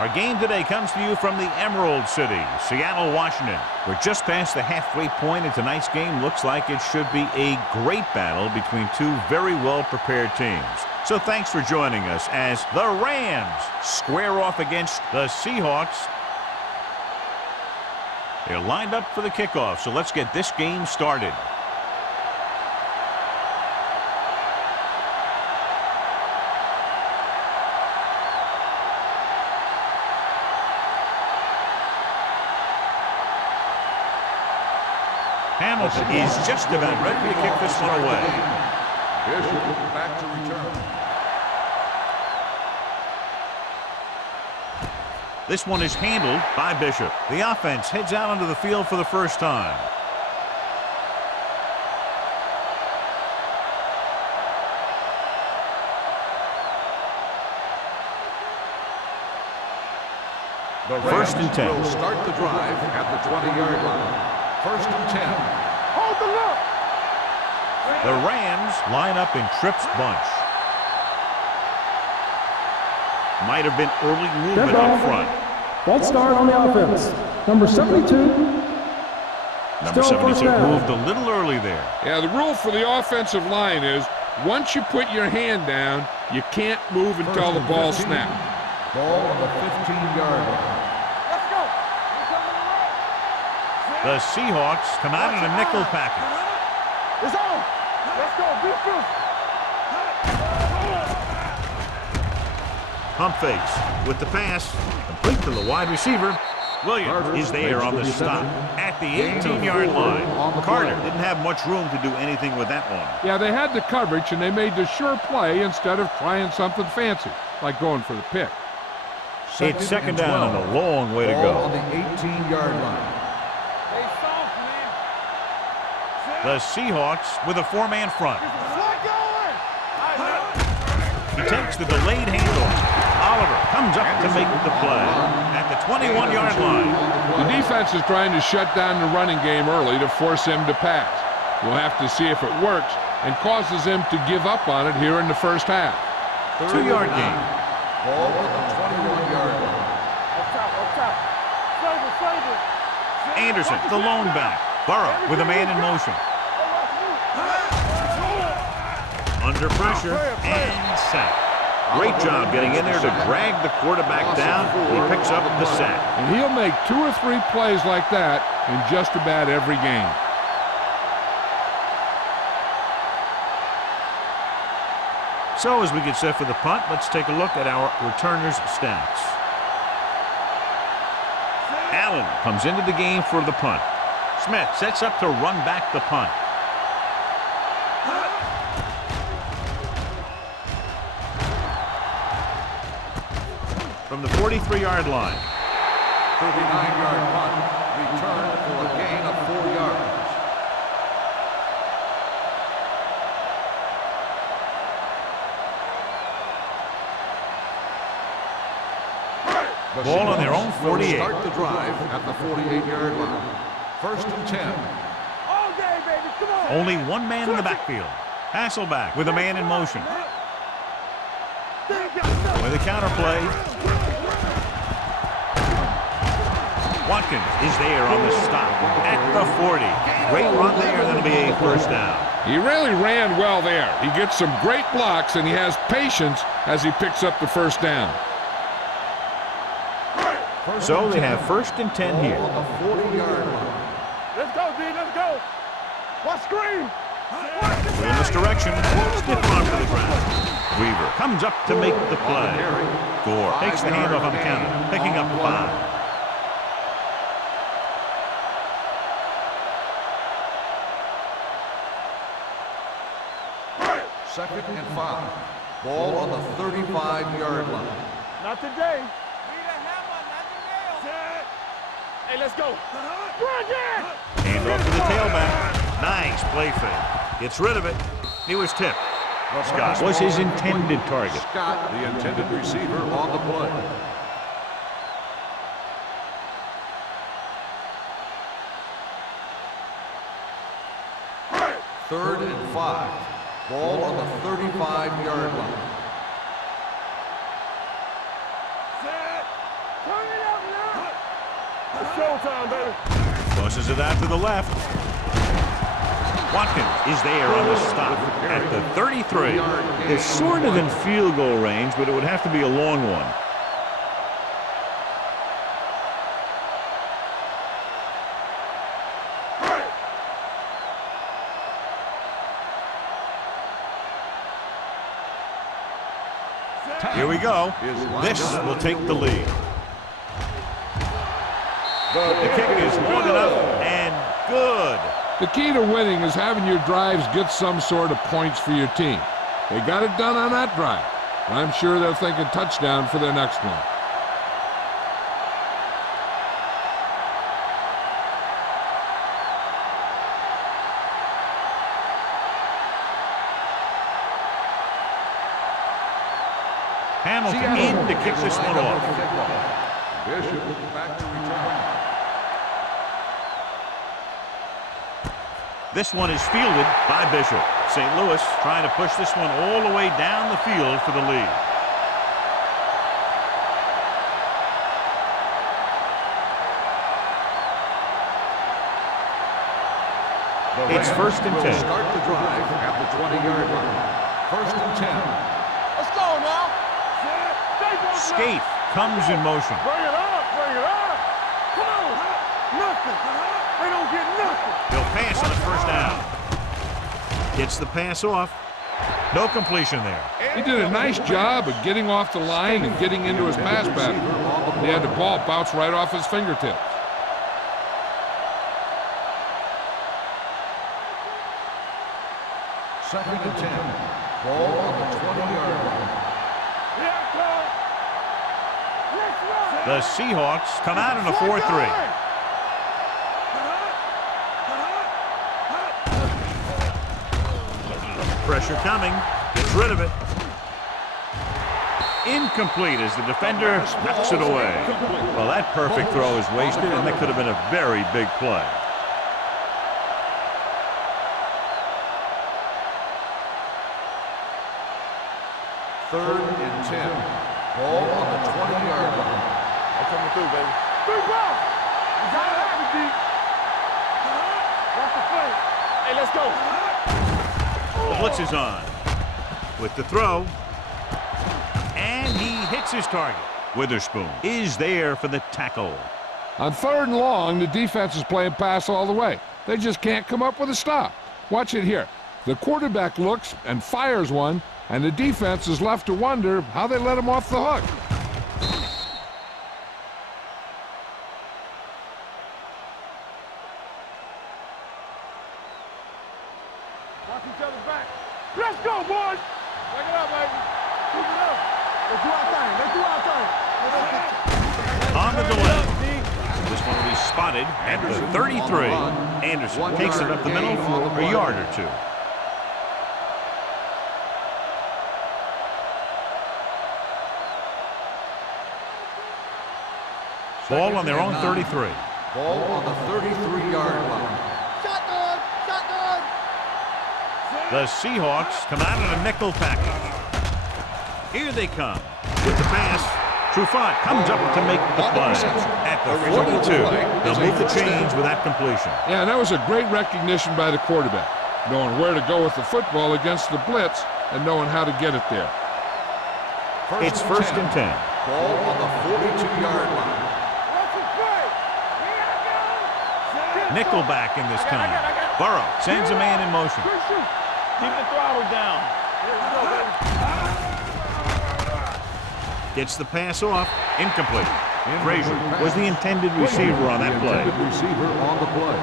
Our game today comes to you from the Emerald City, Seattle, Washington. We're just past the halfway point, and tonight's game looks like it should be a great battle between two very well-prepared teams. So thanks for joining us as the Rams square off against the Seahawks. They're lined up for the kickoff, so let's get this game started. Hamilton is just about ready to kick this one away. Bishop back to return. This one is handled by Bishop. The offense heads out onto the field for the first time. The First and 10. Will start the drive at the 20-yard line. First and 10. Hold the look. The Rams line up in Tripp's bunch. Might have been early movement up front. False start on the offense. Number 72. Number 72 moved a little early there. Yeah, the rule for the offensive line is once you put your hand down, you can't move until the ball snaps. Ball on the 15-yard line. The Seahawks come out in a nickel package. It's on. Let's go. Defense. Pump fakes with the pass. Complete to the wide receiver. Williams is there on the stop at the 18-yard line. Carter didn't have much room to do anything with that one. Yeah, they had the coverage, and they made the sure play instead of trying something fancy, like going for the pick. It's second down and a long way to go. On the 18-yard line. The Seahawks with a four-man front. He takes the delayed handoff. Oliver comes up to make the play at the 21-yard line. The defense is trying to shut down the running game early to force him to pass. We'll have to see if it works and causes him to give up on it here in the first half. 2-yard gain. Ball on the 21-yard line. Anderson, the lone back. Burrow with a man in motion. Under pressure and sack. Great job getting in there to drag the quarterback down. He picks up the sack. And he'll make 2 or 3 plays like that in just about every game. So as we get set for the punt, let's take a look at our returners' stats. Allen comes into the game for the punt. Smith sets up to run back the punt. From the 43-yard line. 39-yard punt, return for a gain of 4 yards. Ball on their own 48. Start the drive at the 48-yard line. First and 10. All day, baby. Come on. Only one man in the backfield. Hasselback with a man in motion. With a counter play. Watkins is there on the stop at the 40. Great run there. That'll be a first down. He really ran well there. He gets some great blocks, and he has patience as he picks up the first down. So they have first and 10 here. On the 40-yard line. Let's go, D. Let's go. What screen? In this direction. Stiff arm to the ground. Weaver comes up to make the play. Gore takes the handoff on the counter, picking up 5. Second and 5. Ball on the 35-yard line. Not today. Hey, let's go. Hand off to the tailback. Nice play fake. Gets rid of it. He was tipped. Scott was his intended target. Scott, the intended receiver, on the play. Third and 5. Ball on the 35-yard line. time, baby. Tosses it out to the left. Watkins is there on the stop at the 33. It's sort of in field goal range, but it would have to be a long one. Here we go. This will take the lead. The kick is long enough and good. The key to winning is having your drives get some sort of points for your team. They got it done on that drive. I'm sure they're thinking touchdown for their next one. Hamilton in to kick this one off. Bishop back to return. This one is fielded by Bishop. St. Louis trying to push this one all the way down the field for the lead. It's 1st and 10. Start the drive at the 20-yard line. 1st and 10. Let's go now. Scaife comes in motion. Bring it up, bring it up. Come on. Nothing. They don't get nothing. They'll pass on the 1st down. Gets the pass off. No completion there. He did a nice job of getting off the line and getting into his pass pattern. He had the ball bounce right off his fingertips. Second and 10. Ball on the 20-yard line. The Seahawks come out in a 4-3. Pressure coming. Gets rid of it. Incomplete as the defender knocks it away. Well, that perfect throw is wasted, and that could have been a very big play. Third and 10. Ball on the 20-yard line. I'm coming through, baby. Three balls. You got it happen, D. Watch the play. Hey, let's go. The blitz is on. With the throw. And he hits his target. Witherspoon is there for the tackle. On 3rd and long, the defense is playing pass all the way. They just can't come up with a stop. Watch it here. The quarterback looks and fires one, and the defense is left to wonder how they let him off the hook. Watch each other's back. Let's go, boys. Back it up, baby. Keep it up. Let's do our thing. Let's do our thing. On the delay. This one will be spotted at the 33. Anderson takes it up the middle for a yard or two. Ball on their own 33. Ball on the 33-yard line. Shotgun. Shotgun. The Seahawks come out in a nickel package. Here they come. With the pass, Trufant comes up to make the play. At the 42, they'll move the chains with that completion. Yeah, and that was a great recognition by the quarterback, knowing where to go with the football against the blitz and knowing how to get it there. It's 1st and 10. Ball on the 42-yard line. Nickelback in this time. Burrow sends a man in motion. Keep the throttle down. Gets the pass off. Incomplete. Frazier was the intended receiver on that play. Receiver on the play.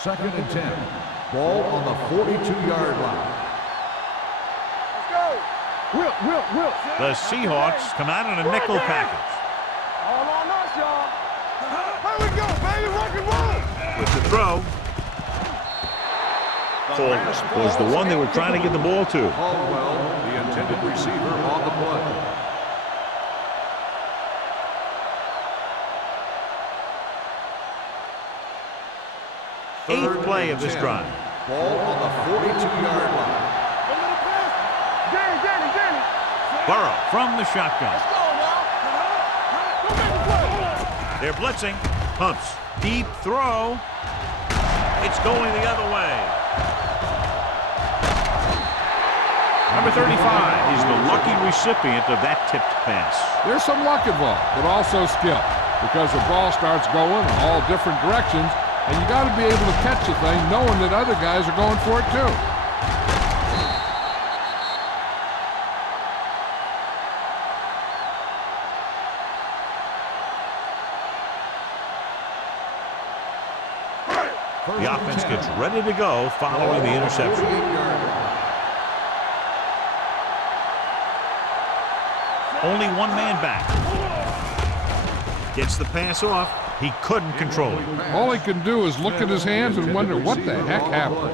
Second and 10. Ball on the 42-yard line. Let's go. Will. The Seahawks come out in a nickel package. All on us, y'all. Here we go, baby. Rock and roll. With the throw. Cole was the one they were trying to get the ball to. Caldwell, the intended receiver on the play. Eighth play of this drive. Ball on the 42-yard line. Danny. Burrow from the shotgun. Let's go now. Go make the play. They're blitzing. Pumps. Deep throw. It's going the other way. Number 35 is the lucky recipient of that tipped pass. There's some luck involved, but also skill, because the ball starts going in all different directions, and you got to be able to catch the thing knowing that other guys are going for it too. The offense gets ready to go following the interception. Only one man back. Gets the pass off. He couldn't control it. All he can do is look at his hands and wonder what the heck happened.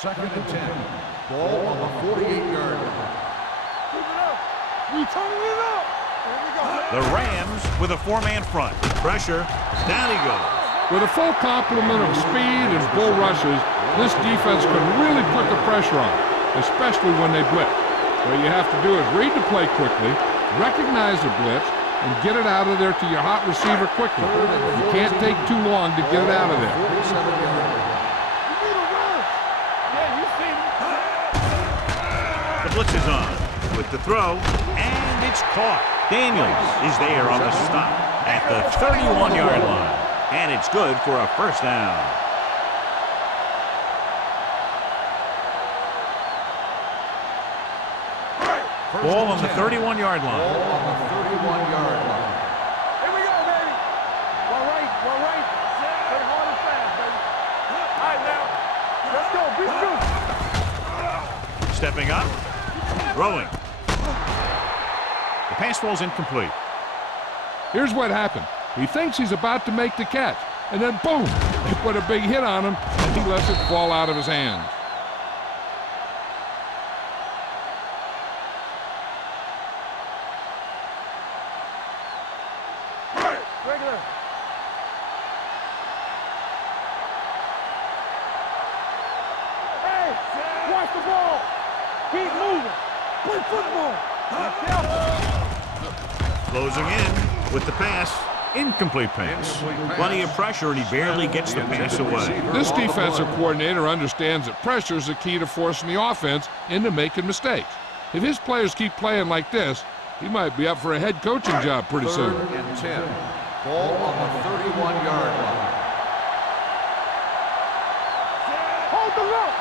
Second and 10. Ball on the 48-yard line. Keep it up. We turning it up. Here we go. The Rams with a four-man front. Pressure. Down he goes. With a full complement of speed and bull rushes, this defense can really put the pressure on, especially when they blitz. What you have to do is read the play quickly, recognize the blitz, and get it out of there to your hot receiver quickly. You can't take too long to get it out of there. You need a rush. Yeah, you see me. The blitz is on with the throw, and it's caught. Daniels is there on the stop at the 31-yard line, and it's good for a first down. Ball on the 31-yard line. Ball on the 31-yard line. Here we go, baby. Well right. Play hard and fast, baby. All right, now. Let's go. Be true. Stepping up, throwing. The pass falls incomplete. Here's what happened. He thinks he's about to make the catch, and then boom, you put a big hit on him, and he lets it fall out of his hands. Regular. Hey, watch the ball. Keep moving. Play football. Closing in with the pass. Incomplete pass. Plenty of pressure, and he barely gets the pass away. This defensive coordinator understands that pressure is the key to forcing the offense into making mistakes. If his players keep playing like this, he might be up for a head coaching job pretty soon. Third and 10. Ball on the 31-yard line. Hold the look.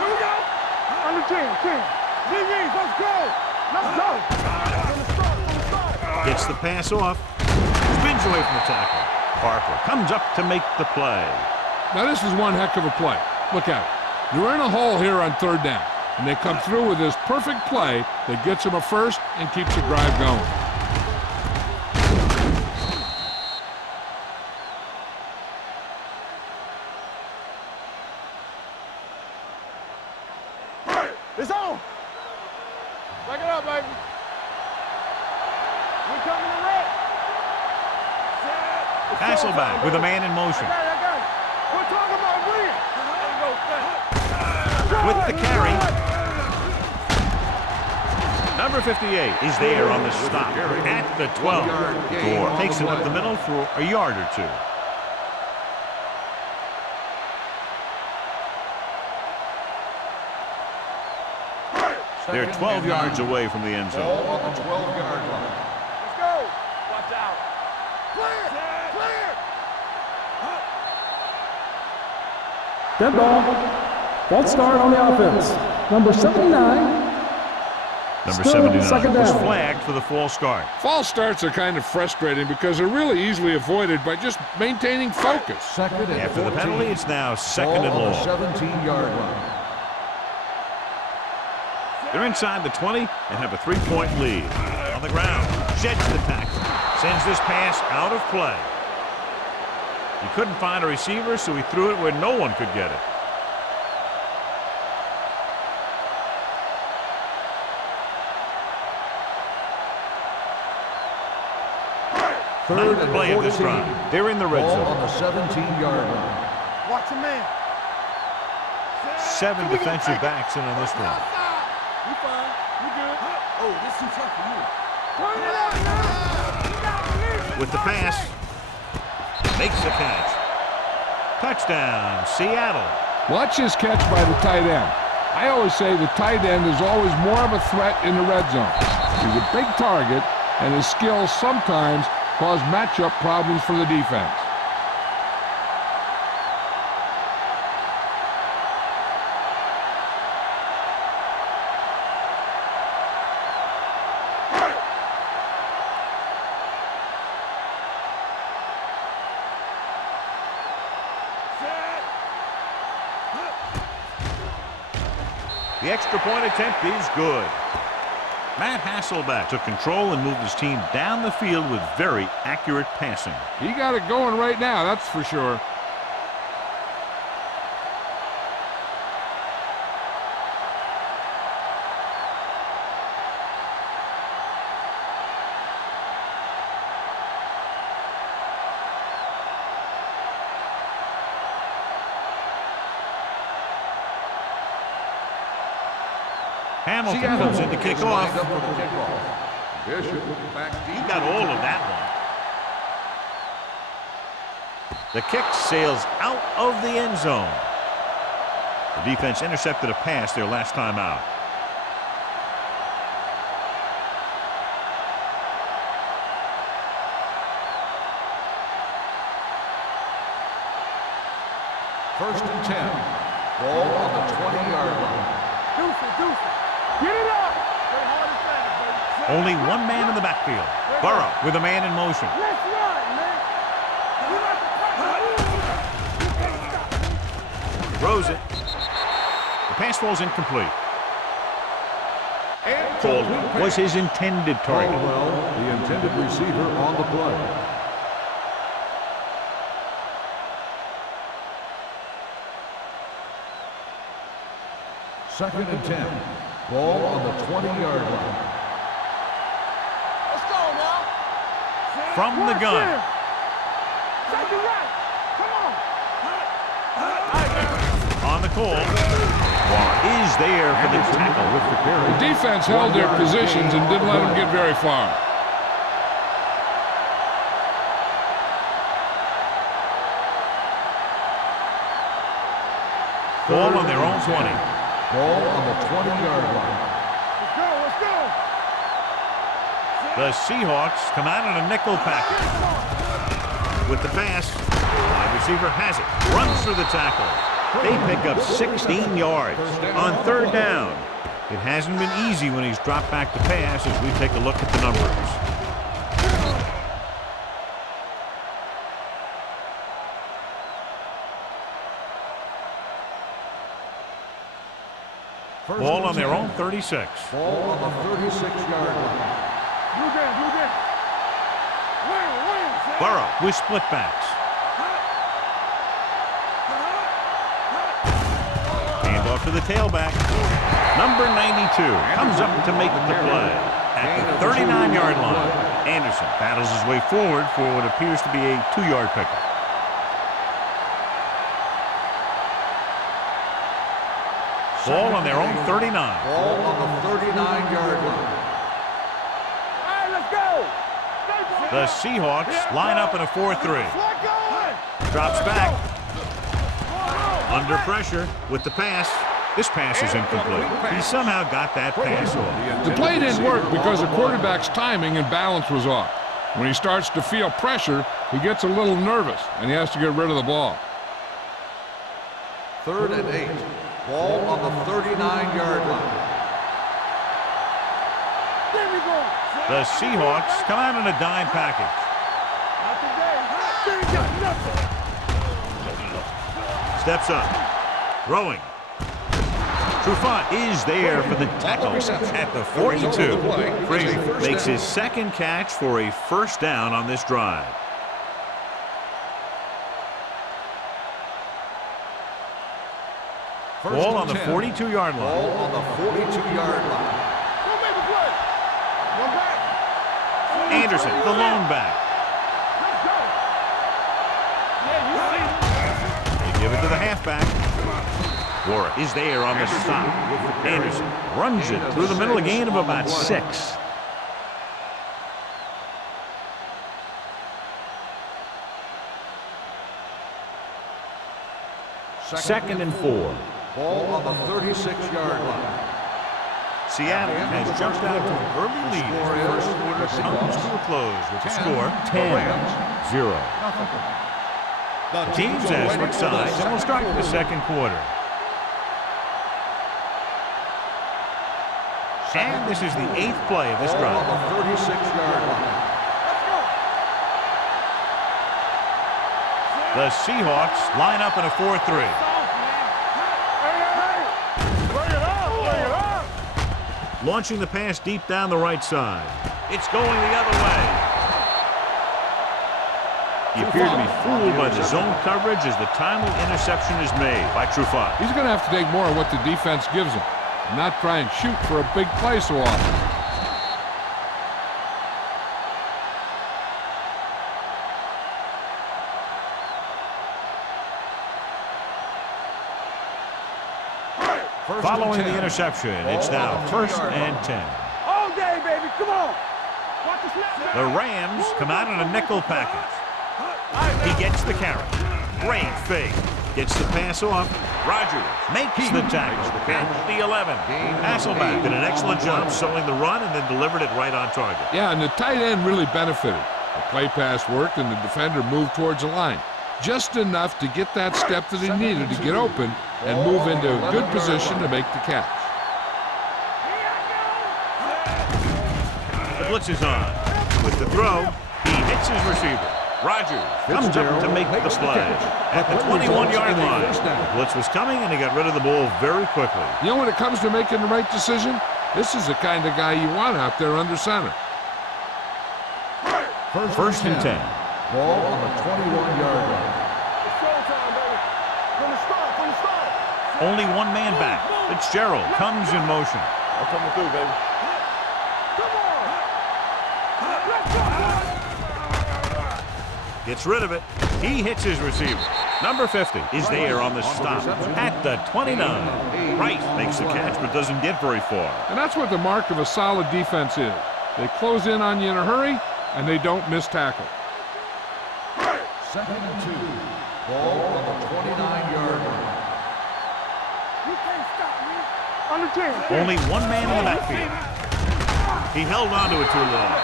Here we go. Under 10. DBs, let's go. Let's go. Gets the pass off. Spins away from the tackle. Harper comes up to make the play. Now this is one heck of a play. Look at it. You're in a hole here on third down, and they come through with this perfect play that gets them a first and keeps the drive going. It's on. Back it up, baby. We coming to red. Hasselback with a man in motion. I got it. We're talking about win. With the carry. Number 58 is there on the stop at the 12. Gore takes it up the middle for a yard or two. They're 12 yards away from the end zone. Ball on the 12-yard line. Let's go. Watch out. Clear. Dead ball. False start on the offense. Number 79. Number Still 79 second was down. flagged for the false start. False starts are kind of frustrating because they're really easily avoided by just maintaining focus. Second and After the 14. penalty, it's now second and Ball on the long. 17-yard line. They're inside the 20 and have a 3-point lead. On the ground, sheds the tackle. Sends this pass out of play. He couldn't find a receiver, so he threw it where no one could get it. Third Ninth and play of this 14. drive. They're in the red Ball zone. on the 17-yard line. Watch a man. 7 defensive backs in on this one. You fine. You good. Oh, this too tough for you. Turn it up, man. You got to release it. With the pass. Makes the catch. Touchdown, Seattle. Watch this catch by the tight end. I always say the tight end is always more of a threat in the red zone. He's a big target, and his skills sometimes cause matchup problems for the defense. The extra point attempt is good. Matt Hasselbeck took control and moved his team down the field with very accurate passing. He got it going right now, that's for sure. Hamilton comes in to kick off. Lined up for the kickoff. Bishop back He deep. got all of that one. The kick sails out of the end zone. The defense intercepted a pass their last time out. First and 10. Ball on the 20-yard line. Deuce it, deuce it. Get it up. Play hard and fast, baby. Only one man in the backfield. Burrow with a man in motion. Let's run, man. We got the pressure. Throws it. The pass falls incomplete. And Caldwell was his intended target. Caldwell, the intended receiver on the play. Second and 10. Ball on the 20-yard line. Let's go now. From the gun. Take it right. Come on. On the call. Watt is there for the tackle. With the carry. The defense held their positions and didn't let them get very far. Ball on their own 20. Ball on the 20-yard line. Let's go, let's go. The Seahawks come out in a nickel package. With the pass, wide receiver has it. Runs through the tackle. They pick up 16 yards on third down. It hasn't been easy when he's dropped back to pass as we take a look at the numbers. Ball on their own 36. Ball on the 36-yard line. Blue game, blue game. Win, Sam. Burrow with split backs. Hand off to the tailback. Number 92 comes up to make the play at the 39-yard line. Anderson battles his way forward for what appears to be a 2-yard pickup. Ball on their own 39. Ball on the 39-yard line. All right, let's go. The Seahawks line up in a 4-3. Flag going. Drops back. Under pressure with the pass. This pass is incomplete. He somehow got that pass off. The play didn't work because the quarterback's timing and balance was off. When he starts to feel pressure, he gets a little nervous, and he has to get rid of the ball. Third and 8. Ball on the 39-yard line. There we go. The Seahawks come out in a dime package. Not today. They ain't got nothing. Steps up. Throwing. Trufant is there for the tackle at the 42. Frazier makes his second catch for a first down on this drive. Ball on the 42-yard line. Ball on the 42-yard line. Go make a play. One back. Anderson, the lone back. Give it to the halfback. Warwick is there on the stop. Anderson runs it through the middle, a gain of about 6. Second and 4. Ball on the 36-yard line. Seattle has jumped out to an early lead as the first quarter comes to a close with the score 10-0. The teams as switch sides and will start the second quarter. And this is the 8th play of this drive. On the 36-yard line. The Seahawks line up in a 4-3. Launching the pass deep down the right side. It's going the other way. He appeared to be fooled by the zone coverage as the timely interception is made by Trufant. He's going to have to take more of what the defense gives him, and not try and shoot for a big play so often. Following the interception, it's now 1st and 10. All day, baby. Come on. Watch the snap. The Rams come out in a nickel package. He gets the carry. Great fake. Gets the pass off. Rodgers makes the tackle at the 11. Hasselback did an excellent job selling the run and then delivered it right on target. Yeah, and the tight end really benefited. The play pass worked and the defender moved towards the line. Just enough to get that step that he needed to get open and move into a good position to make the catch. The blitz is on. With the throw, he hits his receiver. Rodgers comes up to make the play at the 21-yard line. The blitz was coming, and he got rid of the ball very quickly. You know, when it comes to making the right decision, this is the kind of guy you want out there under center. First and 10. Ball on the 21-yard line. It's showtime, baby. From the start. Only one man back. Fitzgerald comes in motion. I'm coming through, baby. Come on. Let's go, boys. Gets rid of it. He hits his receiver. Number 50 is there on the stop at the 29. Wright makes the catch but doesn't get very far. And that's what the mark of a solid defense is. They close in on you in a hurry, and they don't miss tackle. Second and 2. Ball on the 29-yard line. You can't stop me. Under 10. Only one man in the backfield. He held on to it too long.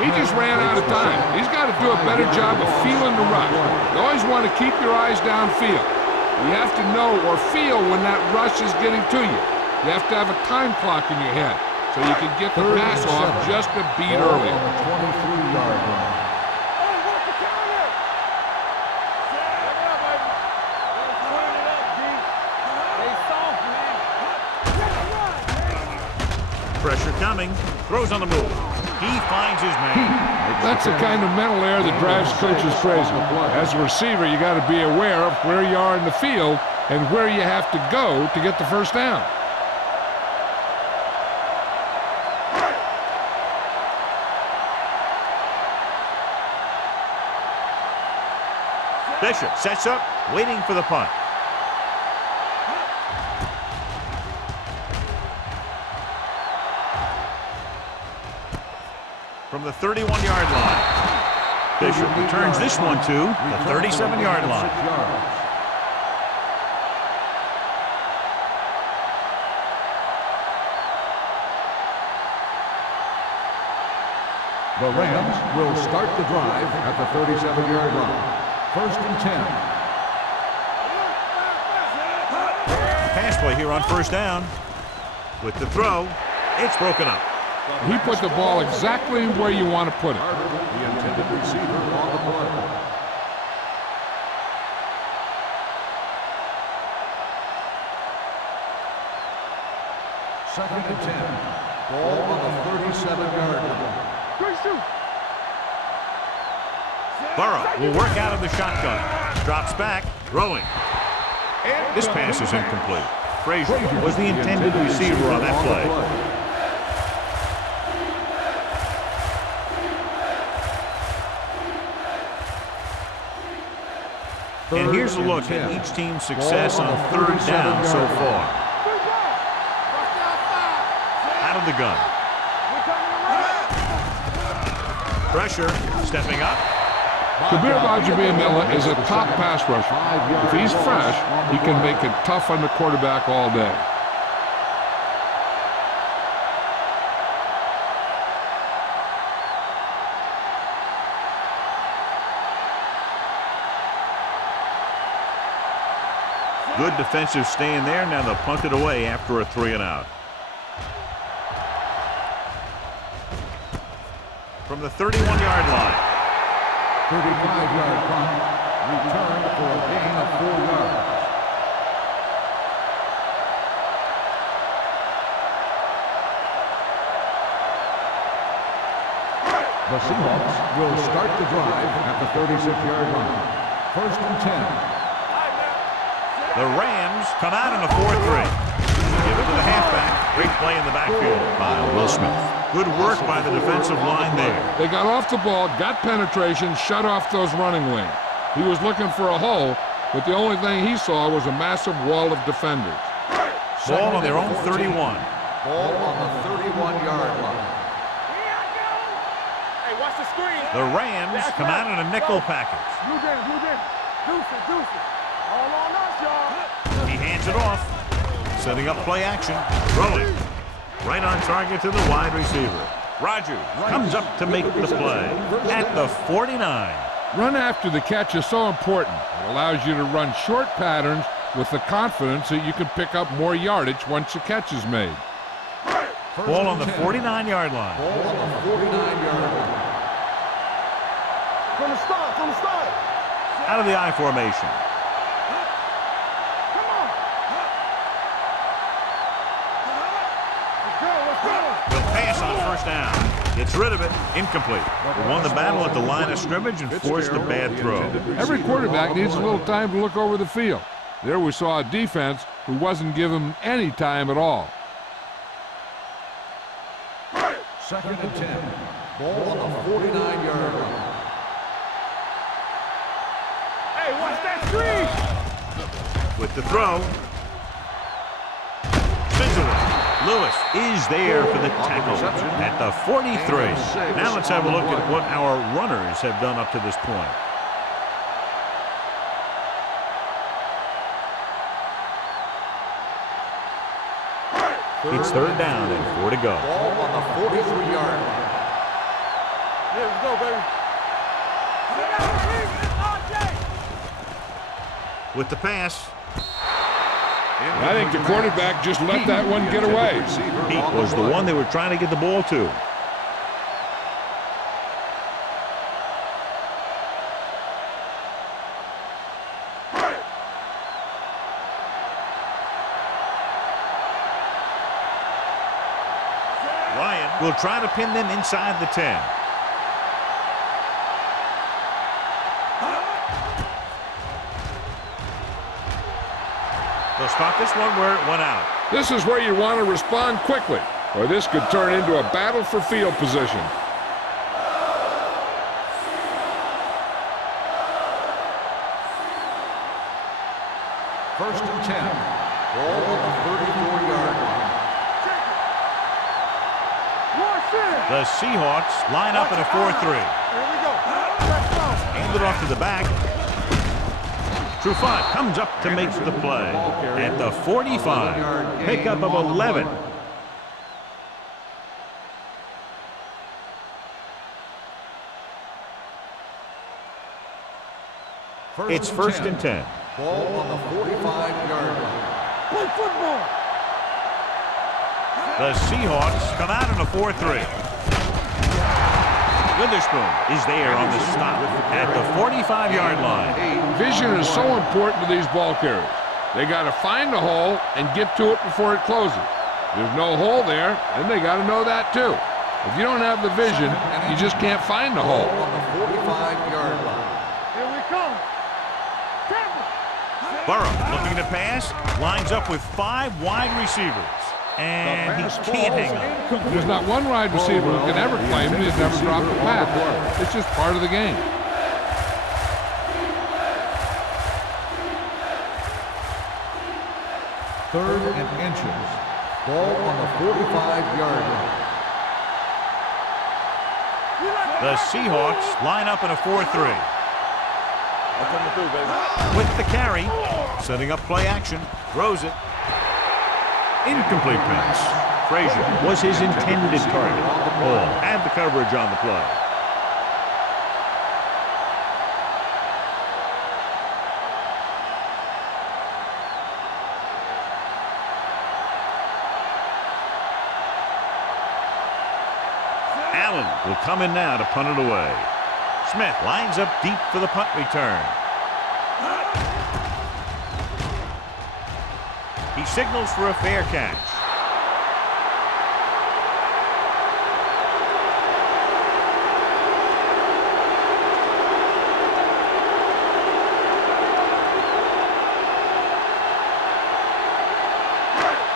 He just ran out of time. He's got to do a better job of feeling the rush. You always want to keep your eyes downfield. You have to know or feel when that rush is getting to you. You have to have a time clock in your head so you can get the pass off just a beat earlier. On the 23-yard line. Pressure coming. Throws on the move. He finds his man. That's the kind of mental error that drives coaches crazy. As a receiver, you got to be aware of where you are in the field and where you have to go to get the first down. Bishop sets up, waiting for the punt. From the 31-yard line. Bishop returns this one to the 37-yard line. The Rams will start the drive at the 37-yard line. First and 10. Pass play here on first down. With the throw, it's broken up. He put the ball exactly where you want to put it. The intended receiver on the play. Second and 10. Ball on the 37-yard line. Burrow will work out of the shotgun. Drops back, throwing. This pass is incomplete. Frazier was the intended receiver on that play. And here's a look at each team's success on third down so far. Out of the gun. Pressure, stepping up. Kabir Bajabia is a top pass rusher. If he's fresh, he can make it tough on the quarterback all day. Good defensive stand there. Now they'll punt it away after a 3-and-out. From the 31-yard line. 35-yard punt. Return for a gain of 4 yards. The Seahawks will start the drive at the 36-yard line. 1st and 10. The Rams come out in a 4-3. Give it to the halfback. Great play in the backfield by Will Smith. Good work by the defensive line there. They got off the ball, got penetration, shut off those running lanes. He was looking for a hole, but the only thing he saw was a massive wall of defenders. Ball on their own 31. Ball on the 31-yard line. Hey, watch the screen. The Rams come out in a nickel package. Blue James, Blue James. Deuce it. All on us, y'all. He hands it off. Setting up play action. Throwing. Right on target to the wide receiver. Rogers comes up to make the play at the 49. Run after the catch is so important. It allows you to run short patterns with the confidence that you can pick up more yardage once the catch is made. Ball on the 49-yard line. Ball on the 49-yard line. From the start. Out of the I formation. Come on. Let's go. Will pass on first down. Gets rid of it. Incomplete. They won the battle at the line of scrimmage and forced a bad throw. Every quarterback needs a little time to look over the field. There we saw a defense who wasn't given any time at all. 2nd and 10. Ball on the 49-yard line. Hey, watch that screen. With the throw. Spins away. Lewis is there for the tackle at the 43. Now let's have a look at what our runners have done up to this point. It's third down and 4 to go. Ball on the 43-yard line. Yeah, let's go, baby. With the pass. I think the quarterback just let that one get away. Pete was the one they were trying to get the ball to. Ryan will try to pin them inside the 10. They'll start this one where it went out. This is where you want to respond quickly, or this could turn into a battle for field position. First and 10. Ball on the 34-yard line. The Seahawks line up in a 4-3. Here we go. Let's go. Hand it off to the back. Trufant comes up to make the play at the 45. Pickup of 11. It's 1st and 10. Ball on the 45-yard line. Play football. The Seahawks come out in a 4-3. Witherspoon is there on the stop at the 45-yard line. Vision is so important to these ball carriers. They got to find the hole and get to it before it closes. There's no hole there, and they got to know that too. If you don't have the vision, you just can't find the hole. On the 45-yard line. Here we come. Burrow looking to pass, lines up with 5 wide receivers. And he can't hang on. There's not one wide receiver who can ever claim that he's never dropped a pass. It's just part of the game. 3rd and inches. Ball on the 45-yard line. The Seahawks line up in a 4-3. Coming through, baby. With the carry, setting up play action, throws it. Incomplete pass. Frazier was his intended target. Ball had the coverage on the play. Allen will come in now to punt it away. Smith lines up deep for the punt return. He signals for a fair catch.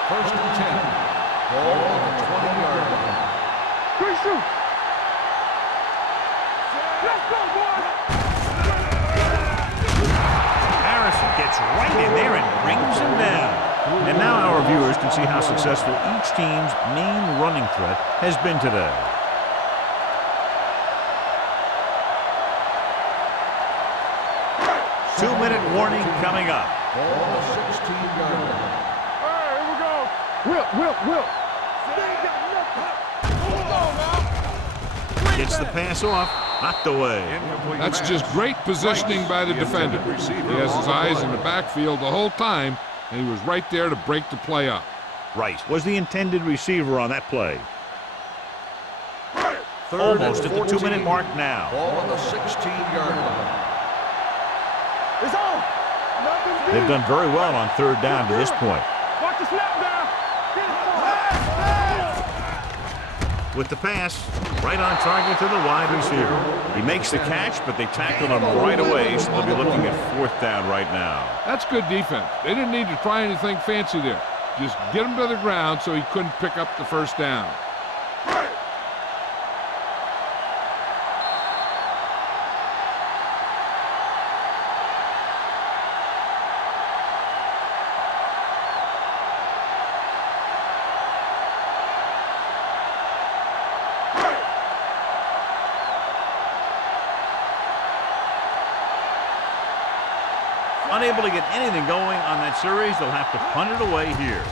First and 10. Ball on the 20-yard line. Quick shoot. Let's go, boys. Harrison gets right in there and brings him down. And now our viewers can see how successful each team's main running threat has been today. Two-minute warning coming up. Ball on the 16-yard line. All right, here we go. Whip. Gets the pass off, knocked away. That's just great positioning by the defender. He has his eyes in the backfield the whole time, and he was right there to break the play up. Rice was the intended receiver on that play. Almost at the 2-minute mark now. Ball on the 16-yard line. It's on. They've done very well on 3rd down to this point. Watch the snap down. With the pass, right on target to the wide receiver. He makes the catch, but they tackled him right away, so they'll be looking at 4th down right now. That's good defense. They didn't need to try anything fancy there. Just get him to the ground so he couldn't pick up the 1st down. Unable to get anything going on that series, they'll have to punt it away here.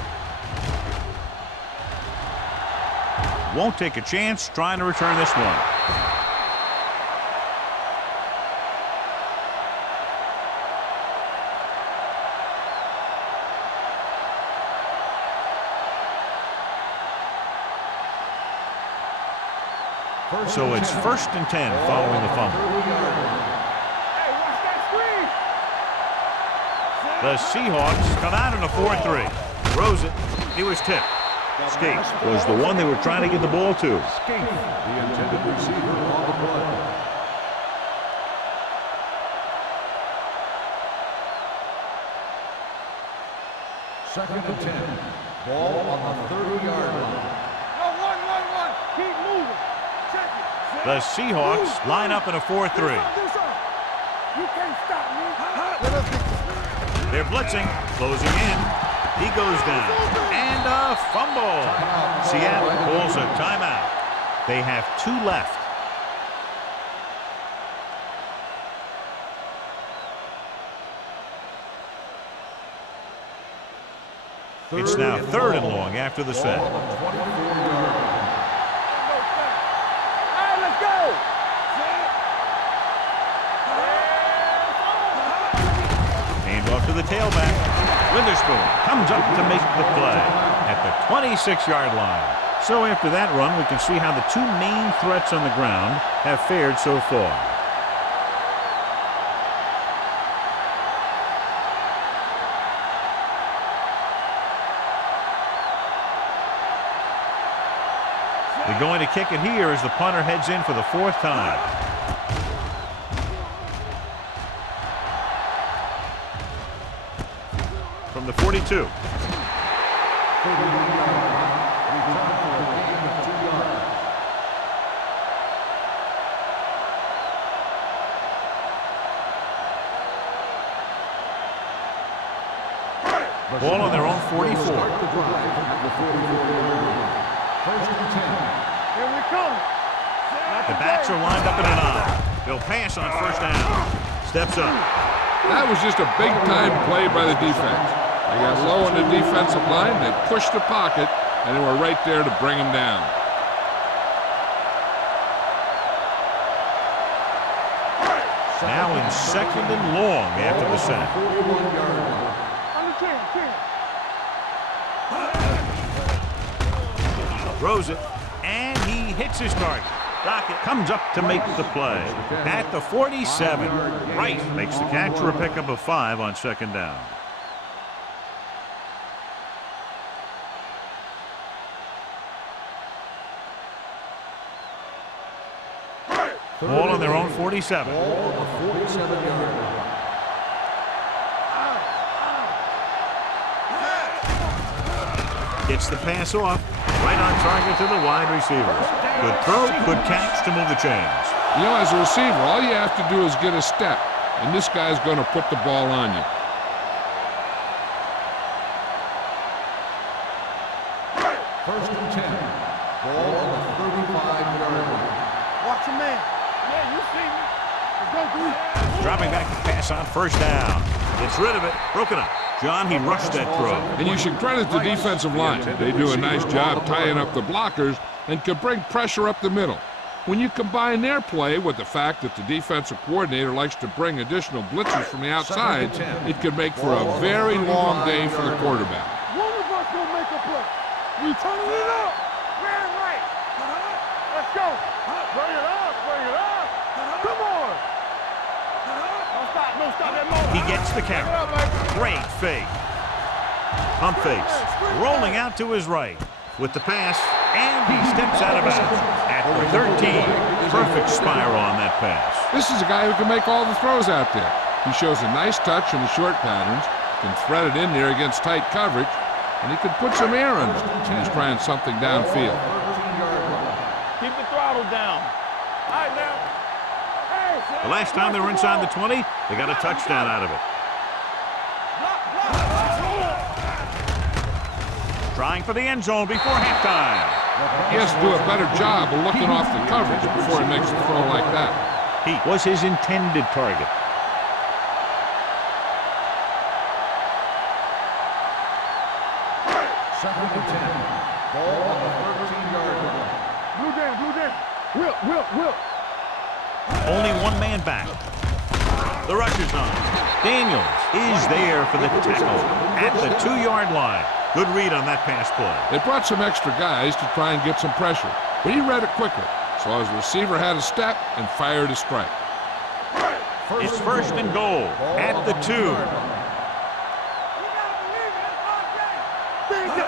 Won't take a chance trying to return this one. So it's 1st and 10 following the fumble. Hey, watch that screen. The Seahawks come out in a 4-3. Throws it. He was tipped. Skate was the one they were trying to get the ball to. Skate, the intended receiver on the play. Second and 10. Ball on the 30-yard line. No, one. Keep moving. Check it. The Seahawks line up in a 4-3. Do something. You can't stop me. They're blitzing, closing in. He goes down. And a fumble. Seattle pulls a timeout. They have 2 left. It's now 3rd and long after the set. All right, let's go. Hand off to the tailback. Witherspoon comes up to make the play at the 26-yard line. So after that run, we can see how the 2 main threats on the ground have fared so far. They're going to kick it here as the punter heads in for the 4th time. From the 42. Ball on their own 44. Start the drive at the 44-yard line. First and 10. Here we come. The backs are lined up in an eye. They'll pass on first down. Steps up. That was just a big-time play by the defense. They got low on the defensive line, they pushed the pocket, and they were right there to bring him down. Now in second and long after the sack. 41-yard line. On the 10. Throws it, and he hits his target. Dockett comes up to make the play. At the 47, Wright makes the catch for a pickup of 5 on second down. Ball on their own 47. Ball on the 47-yard line. Gets the pass off. Right on target to the wide receivers. Good throw, good catch to move the chains. You know, as a receiver, all you have to do is get a step, and this guy's going to put the ball on you. First and 10. Ball on the 35-yard line. Watch your man. Yeah, you see me. Let's go, dude. Dropping back to pass on first down. Gets rid of it. Broken up. John, he rushed that throw. And you should credit the defensive line. They do a nice job tying up the blockers and can bring pressure up the middle. When you combine their play with the fact that the defensive coordinator likes to bring additional blitzes from the outside, it can make for a very long day for the quarterback. One of us gonna make a play. We turning it up. Man, right. Let's go. Bring it up. Bring it up. Come on. Don't stop. Don't stop that motor. He gets the carry. Great fake. Pump fakes. Rolling out to his right with the pass, and he steps out of bounds at the 13. Perfect spiral on that pass. This is a guy who can make all the throws out there. He shows a nice touch in the short patterns, can thread it in there against tight coverage, and he can put some air under it when he's trying something downfield. Keep the throttle down. All right, now. Hey, The last time they were inside the 20, they got a touchdown out of it. Trying for the end zone before halftime. He has to do a better job of looking off the coverage before he makes a throw like that. He was his intended target. Second and 10. Ball on the 13-yard line. Blue down. Whip. Only one man back. The rush is on. Daniels is there for the tackle at the 2-yard line. Good read on that pass play. They brought some extra guys to try and get some pressure, but he read it quickly, so his receiver had a step and fired a strike. It's first and goal at the 2.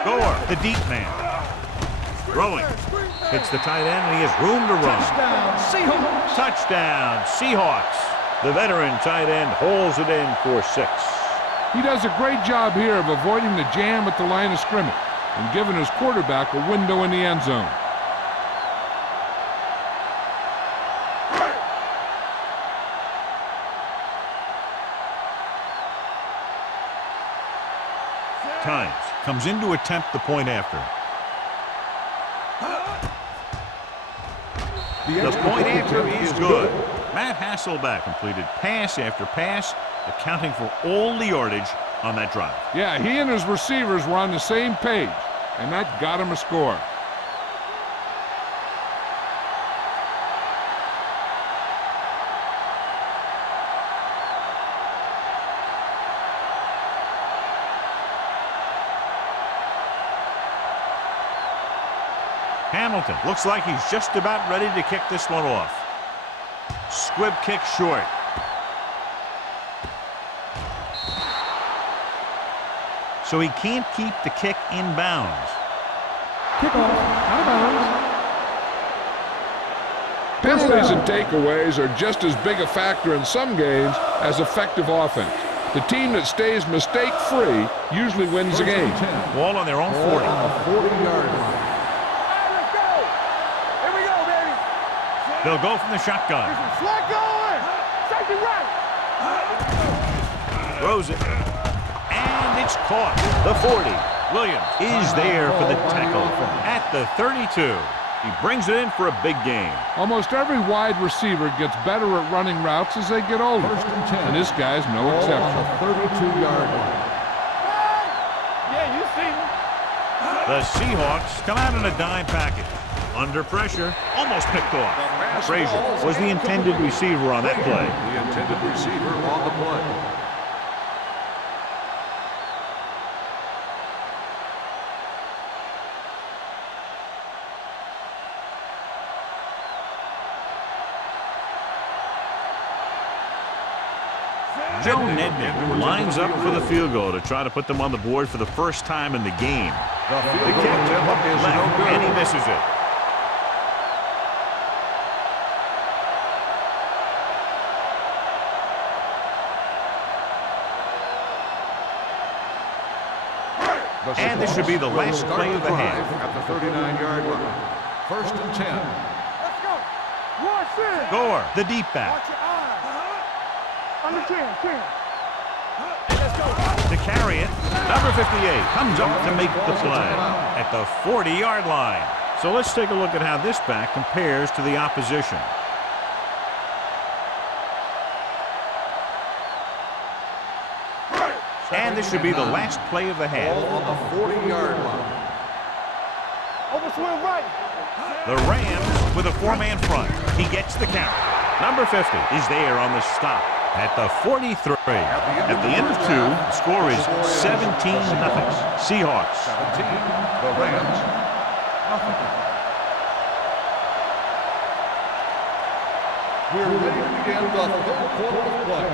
Gore, the deep man. Throwing. Hits the tight end, and he has room to run. Touchdown, Seahawks. The veteran tight end holds it in for 6. He does a great job here of avoiding the jam at the line of scrimmage and giving his quarterback a window in the end zone. Times comes in to attempt the point after. The point after is good. Matt Hasselbeck completed pass after pass, accounting for all the yardage on that drive. Yeah, he and his receivers were on the same page, and that got him a score. Hamilton looks like he's just about ready to kick this one off. Squib kick short. So he can't keep the kick in bounds. Kickoff, out of bounds. Penalties and takeaways are just as big a factor in some games as effective offense. The team that stays mistake-free usually wins the game. Ball on their own 40. On the 40-yard line. They'll go from the shotgun. Slide going. Safety right. Throws it. And it's It's caught. The 40. Williams is there for the tackle at the 32. He brings it in for a big game. Almost every wide receiver gets better at running routes as they get older. First and 10. And this guy's no Ball exception. on the 32-yard line. Yeah, you see me. The Seahawks come out in a dime package. Under pressure, almost picked off. Frazier was the intended receiver on that play. The intended receiver on the play. Joe Nednick lines up for the field goal to try to put them on the board for the first time in the game. The The field kick goal attempt is left, no good. and he misses it. And this should be the last play of the half. At the 39-yard line. First and 10. Let's go. Watch this. Gore, the deep back. Watch your eyes. Under 10. To carry it, number 58 comes up to make the play at the 40-yard line. So let's take a look at how this back compares to the opposition. And this should be the last play of the half. Ball on the 40-yard line. Overswing right. The Rams with a four-man front. He gets the count. Number 50 is there on the stop at the 43. At the end of two, the score is 17-0. Seahawks. 17. The Rams. Nothing. We're ready to begin the third quarter of play.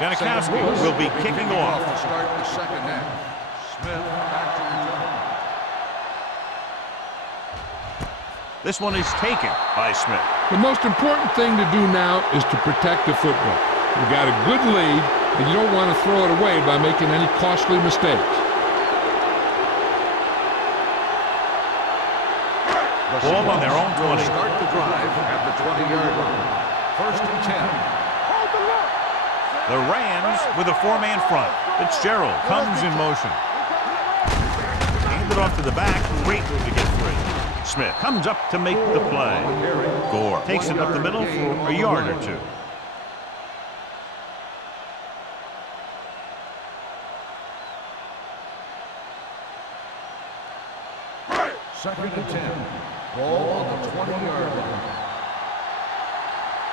Janikowski will be kicking off. To start the second half. Smith back to return. This one is taken by Smith. The most important thing to do now is to protect the football. You got a good lead, and you don't want to throw it away by making any costly mistakes. Ball on their own 20. Start the drive at the 20-yard line. First and 10. The Rams with a four-man front. Fitzgerald comes in motion. Handed off to the back. Great move to get free. Smith comes up to make the play. Gore takes it up the middle for a yard or two. Second and 10. Ball on the 20-yard line.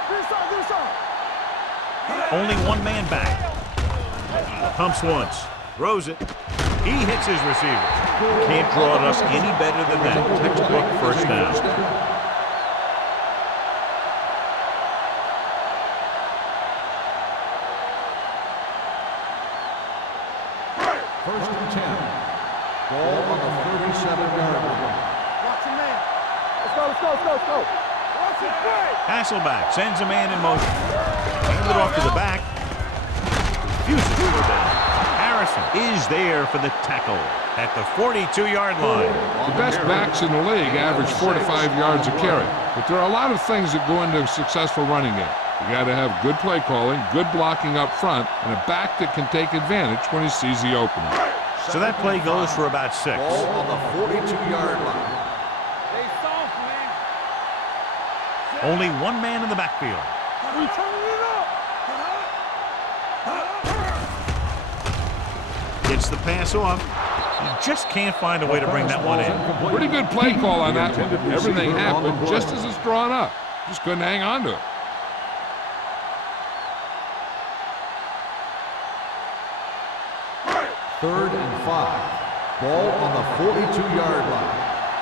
This side. Only one man back. Pumps once. Throws it. He hits his receiver. Can't draw it up any better than that. Textbook first down. First and 10. Ball on the 37-yard line. Watch your man. Let's go. Watch it, play. Hasselback sends a man in motion. Handed off to the back. Refuses to go down. Harrison is there for the tackle at the 42-yard line. The best backs in the league average 4 to 5 yards a carry. But there are a lot of things that go into a successful running game. You got to have good play calling, good blocking up front, and a back that can take advantage when he sees the opening. So that play goes for about 6. Ball on the 42-yard line. Stay soft, man. Only one man in the backfield. We turning it up. Gets the pass off. You just can't find a way to bring that one in. Pretty good play call on that one. Everything happened just as it's drawn up. Just couldn't hang on to it. Third and 5. Ball on the 42-yard line.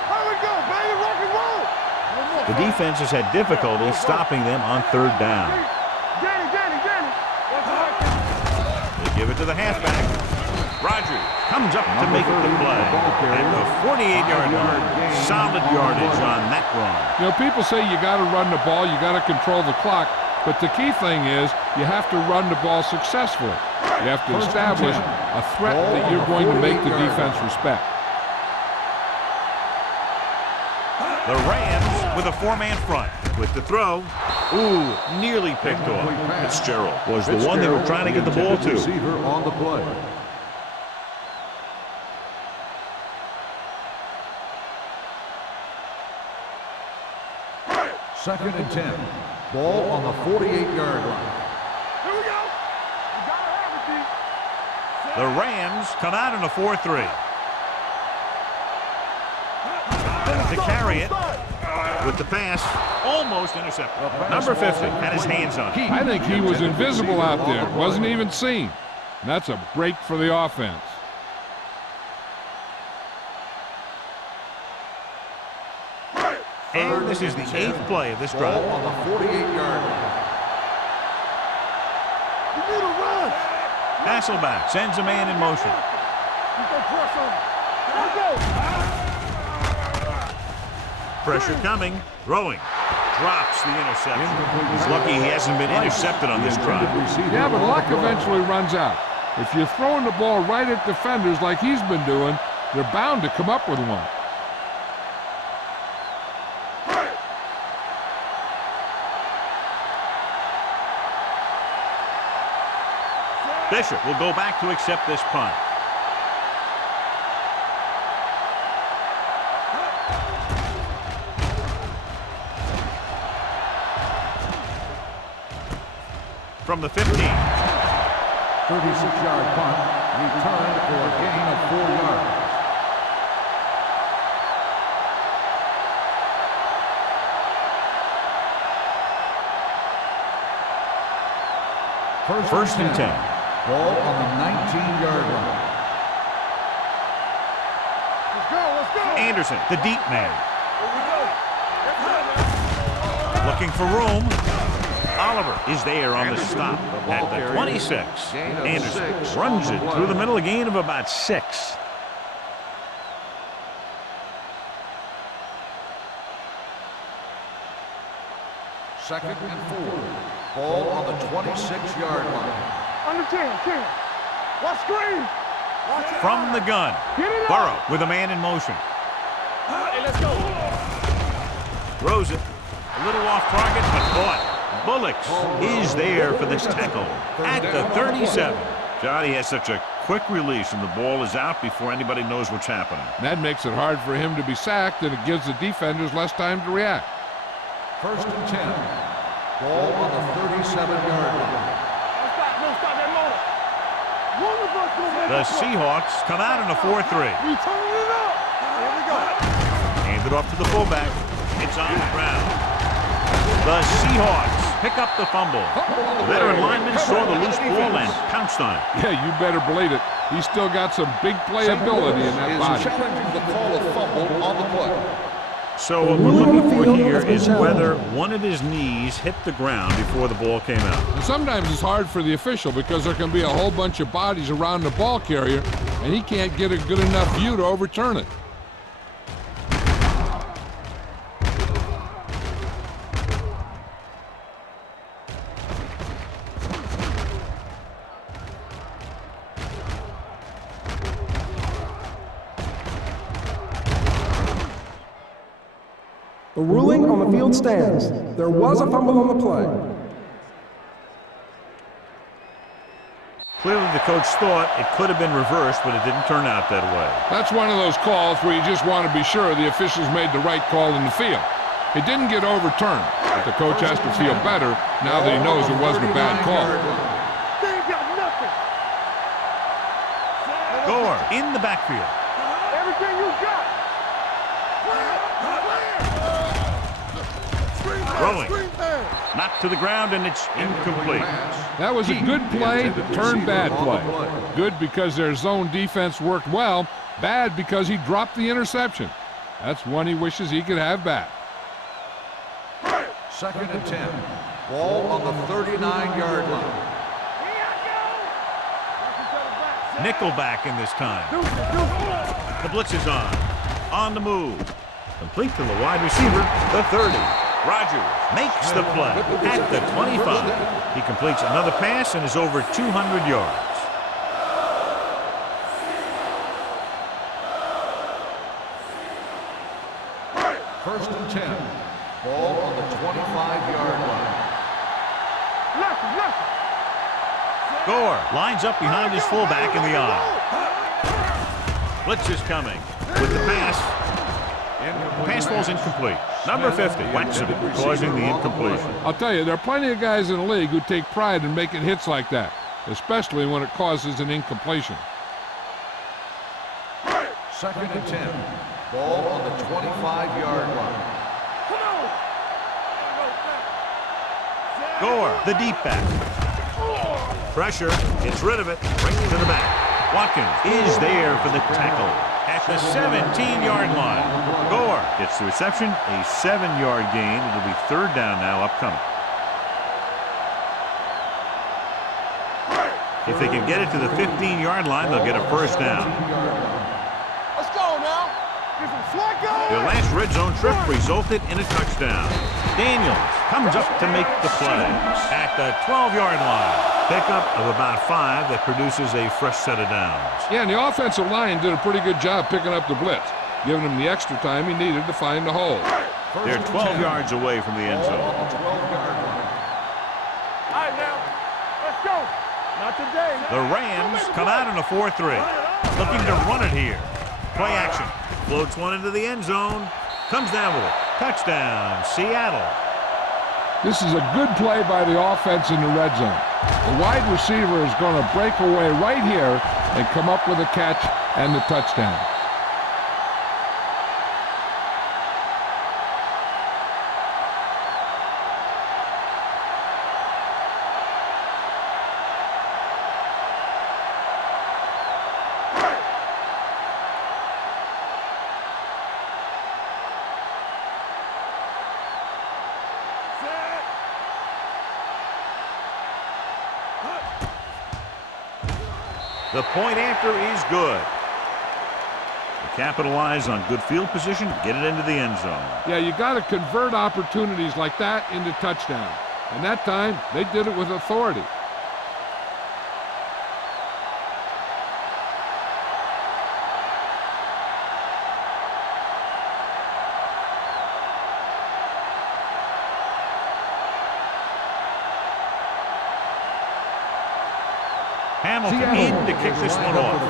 Here we go, baby. Rock and roll. The defense has had difficulty stopping them on third down. Danny. They give it to the halfback. Rogers comes up to make the play at the 48-yard line. Solid yardage on that run. You know, people say you got to run the ball, you got to control the clock, but the key thing is you have to run the ball successfully. You have to establish a A threat that you're going to make the defense respect. The Rams with a 4-man front. With the throw. Ooh, nearly picked off. Fitzgerald was the one they were trying to get the ball to. Receiver on the play. Second and 10. Ball on the 48-yard line. Here we go. You gotta have it, D. The Rams come out in a 4-3. To carry it with the pass, almost intercepted. Number 50 had his hands on it. I think he was invisible out there. Wasn't even seen. And that's a break for the offense. And this is the 8th play of this drive. Ball on the 48-yard line. You need a run. Hasselback sends a man in motion. You can press on him. Let's go. Pressure coming. Throwing. Drops the interception. He's lucky he hasn't been intercepted on this drive. Yeah, but luck eventually runs out. If you're throwing the ball right at defenders like he's been doing, they're bound to come up with one. Bishop will go back to accept this punt. From the 15. 36-yard punt. Returned for a gain of 4 yards. First and 10. Ball on the 19-yard line. Let's go. Let's go. Anderson, the deep man. Here we go. Let's go. Looking for room. Oliver is there on the stop at the 26. Anderson runs it through the middle, a gain of about 6. Second and 4. Ball on the 26-yard line. Under 10. Watch screen. Watch it. From the gun. Get it up. Burrow with a man in motion. Hey, let's go. Throws it. A little off target, but caught. Bullocks is there for this tackle at the 37. Johnny has such a quick release, and the ball is out before anybody knows what's happening. That makes it hard for him to be sacked, and it gives the defenders less time to react. First and 10. Ball on the 37-yard line. No, stop that motor. One of us will make The a play. Seahawks come out in a 4-3. We turning it up. Here we go. Hand it off to the fullback. It's on the ground. The Seahawks pick up the fumble. The veteran lineman saw the loose ball and pounced on it. Yeah, you better believe it. He's still got some big playability in that body. Challenging the call of fumble on the play. So what we're looking for here is whether one of his knees hit the ground before the ball came out. And sometimes it's hard for the official because there can be a whole bunch of bodies around the ball carrier, and he can't get a good enough view to overturn it. The ruling on the field stands. There was a fumble on the play. Clearly the coach thought it could have been reversed, but it didn't turn out that way. That's one of those calls where you just want to be sure the officials made the right call in the field. It didn't get overturned, but the coach has to feel better now that he knows it wasn't a bad call. They ain't got nothing. Gore in the backfield. Everything you got. Throwing. Screen pass. Knocked to the ground, and it's incomplete. That was a good play that turned bad play. Good because their zone defense worked well. Bad because he dropped the interception. That's one he wishes he could have back. Second and 10. Ball on the 39-yard line. Nickelback in this time. The blitz is on the move. Complete to the wide receiver, the 30. Rogers makes the play at the 25. He completes another pass and is over 200 yards. First and 10. Ball on the 25-yard line. Listen. Gore lines up behind his fullback in the eye. Blitz is coming with the pass. The pass falls incomplete. Number 50 whacks him, causing the incompletion. I'll tell you, there are plenty of guys in the league who take pride in making hits like that, especially when it causes an incompletion. Second and 10. Ball on the 25-yard line. Gore, the deep back. Pressure, gets rid of it, right to the back. Watkins is there for the tackle at the 17-yard line. Gore gets the reception, a 7-yard gain. It'll be third down now upcoming. If they can get it to the 15-yard line, they'll get a first down. Let's go now. Their last red zone trip resulted in a touchdown. Daniels comes up to make the play at the 12-yard line. Pickup of about 5 that produces a fresh set of downs. Yeah, and the offensive line did a pretty good job picking up the blitz, giving him the extra time he needed to find the hole. They're 12 yards away from the end zone. All right, now. Let's go. Not today. The Rams come out in a 4-3. Looking to run it here. Play action. Floats one into the end zone. Comes down with it. Touchdown, Seattle. This is a good play by the offense in the red zone. The wide receiver is going to break away right here and come up with a catch and the touchdown. The point after is good. They capitalize on good field position, get it into the end zone. Yeah, you got to convert opportunities like that into touchdown. And that time, they did it with authority. Hamilton in to kick this one off.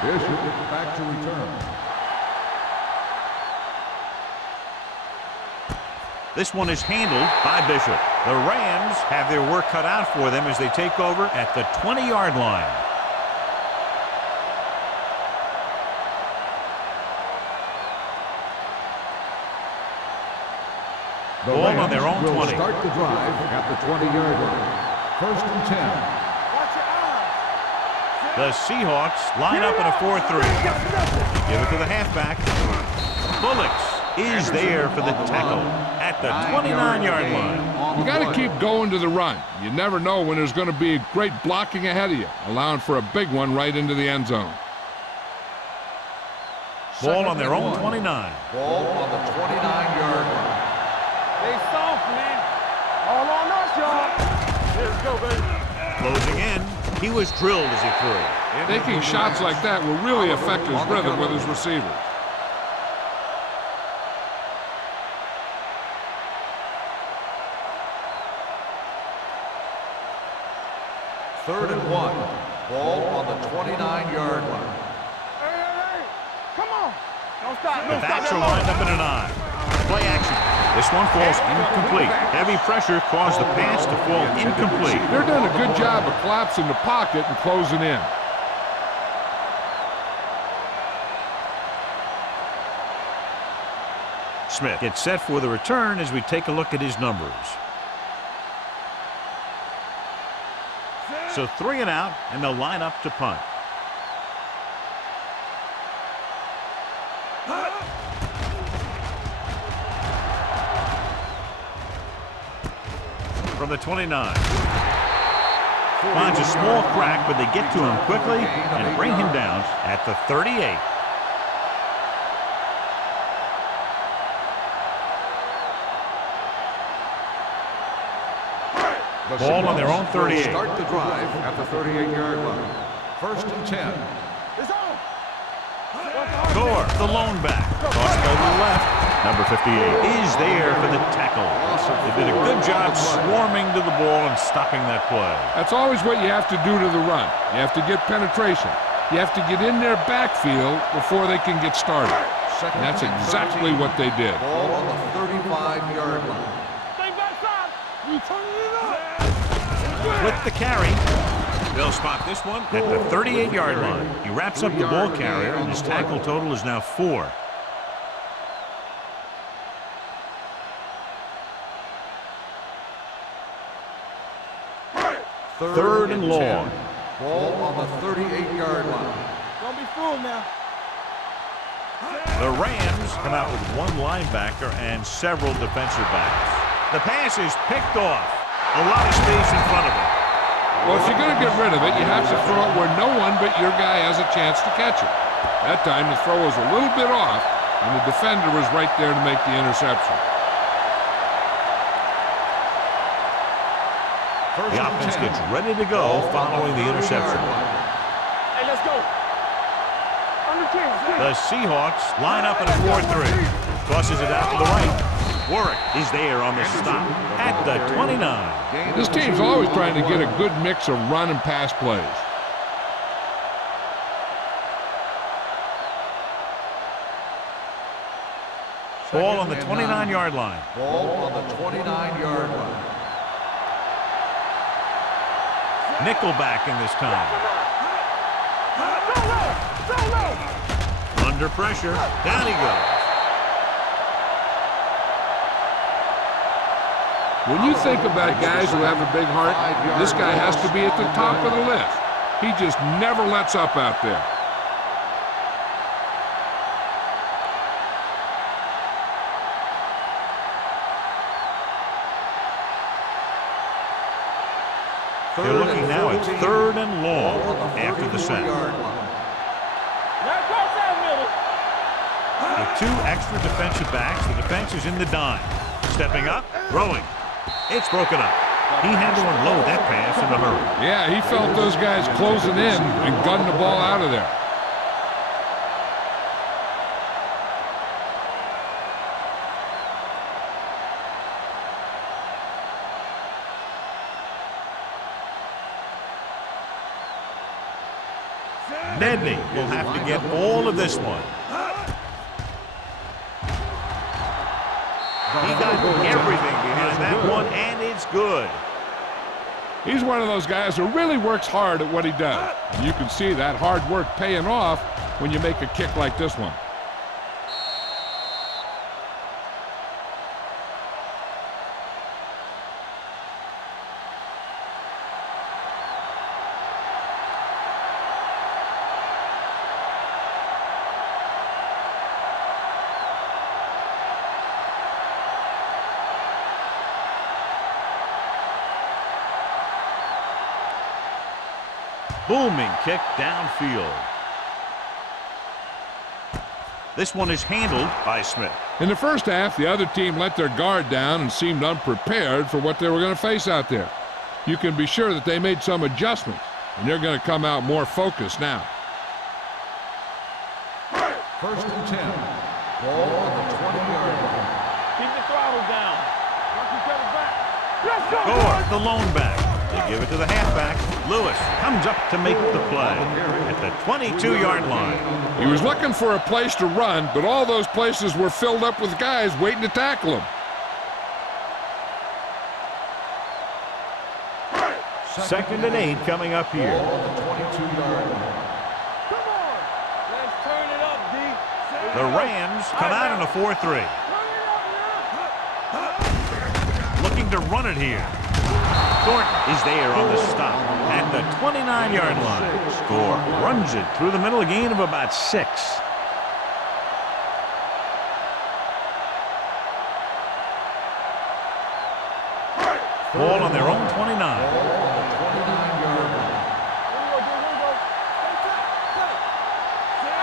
Bishop back to return. This one is handled by Bishop. The Rams have their work cut out for them as they take over at the 20-yard line. Ball on their own 20. Start the drive at the 20-yard line. First and 10. The Seahawks line up in a 4-3. Give it to the halfback. Bullocks is there for the tackle at the 29-yard line. You got to keep going to the run. You never know when there's going to be great blocking ahead of you, allowing for a big one right into the end zone. Ball on their own 29. Ball on the 29-yard line. Stay soft, man. All on us, y'all. Let's go, baby. Closing in. He was drilled as he threw. Taking shots like that will really affect his rhythm with his receiver. Third and 1. Ball on the 29-yard line. Hey. Come on. Don't stop. The backs are lined up in an eye. Play action. This one falls incomplete. Heavy pressure caused the pass to fall incomplete. They're doing a good job of collapsing the pocket and closing in. Smith gets set for the return as we take a look at his numbers. So 3 and out, and they'll line up to punt. From the 29. Finds a small crack, but they get to him quickly and bring him down at the 38. Ball on their own 38. Start the drive at the 38-yard line. First and 10. It's on. Gore, the lone back. Tossed by the left. Number 58 is there for the tackle. They did a good job swarming to the ball and stopping that play. That's always what you have to do to the run. You have to get penetration. You have to get in their backfield before they can get started. And that's exactly what they did. Ball on the 35-yard line. Stay backside. We turning it up. With the carry. They'll spot this one at the 38-yard line. He wraps up the ball carrier, and his tackle total is now 4. Third and long. Ball on the 38-yard line. Don't be fooled now. The Rams come out with one linebacker and several defensive backs. The pass is picked off. A lot of space in front of him. Well, if you're going to get rid of it, you have to throw it where no one but your guy has a chance to catch it. That time, the throw was a little bit off, and the defender was right there to make the interception. The offense gets ready to go following the interception. Hey, let's go. Under 10. The Seahawks line up in a 4-3. Tosses it out to the right. Warwick is there on the stop at the 29. This team's always trying to get a good mix of run and pass plays. Ball on the 29-yard line. Ball on the 29-yard line. Nickelback in this time. Under pressure. Down he goes. When you think about guys who have a big heart, this guy has to be at the top of the list. He just never lets up out there. They're looking now at third and long after the sack. With 2 extra defensive backs, the defense is in the dime. Stepping up, throwing. It's broken up. He had to unload that pass in a hurry. Yeah, he felt those guys closing in and gunned the ball out of there. Nedney will have to get all of this one. He got everything behind that one, and it's good. He's one of those guys who really works hard at what he does. And you can see that hard work paying off when you make a kick like this one. Booming kick downfield. This one is handled by Smith. In the first half, the other team let their guard down and seemed unprepared for what they were going to face out there. You can be sure that they made some adjustments, and they're going to come out more focused now. First and 10. Ball on the 20-yard line. Keep the throttle down. Watch each other back. Let's go. Gore, the lone back. They give it to the halfback. Lewis comes up to make the play at the 22-yard line. He was looking for a place to run, but all those places were filled up with guys waiting to tackle him. Second and 8 coming up here. Ball on the 22-yard line. Come on. Let's turn it up, D. The Rams come out in a 4-3. Looking to run it here. Thornton is there on the stop at the 29-yard line. Gore runs it through the middle, a gain of about 6. Ball on their own 29.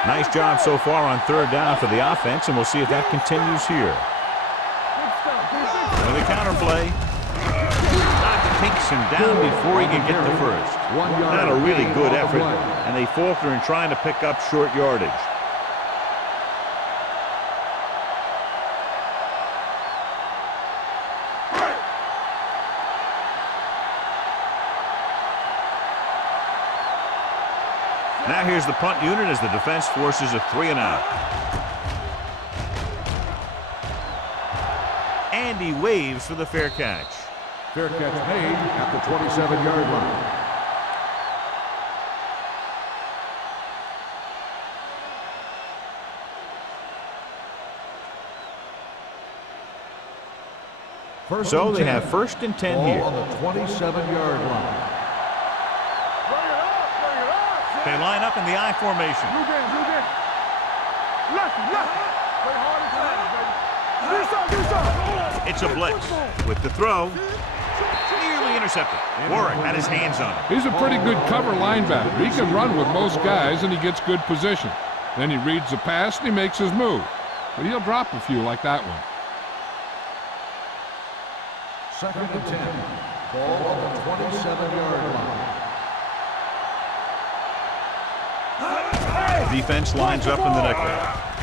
Nice job so far on third down for the offense, and we'll see if that continues here. With a counter play. Takes him down before he can get the first. Not a really good effort, and they falter in trying to pick up short yardage. clears the punt unit as the defense forces a 3-and-out. And he waves for the fair catch. Fair catch made at the 27-yard line. So they have 1st and 10 here. On the 27-yard line. They line up in the I formation. Blue game, blue game. Left, left. Play hard and fast, baby. Do something. It's a blitz. With the throw, nearly intercepted. Warwick had his hands on it. He's a pretty good cover linebacker. He can run with most guys, and he gets good position. Then he reads the pass, and he makes his move. But he'll drop a few like that one. 2nd and 10. Ball on the 27-yard line. Defense lines up in the nickel.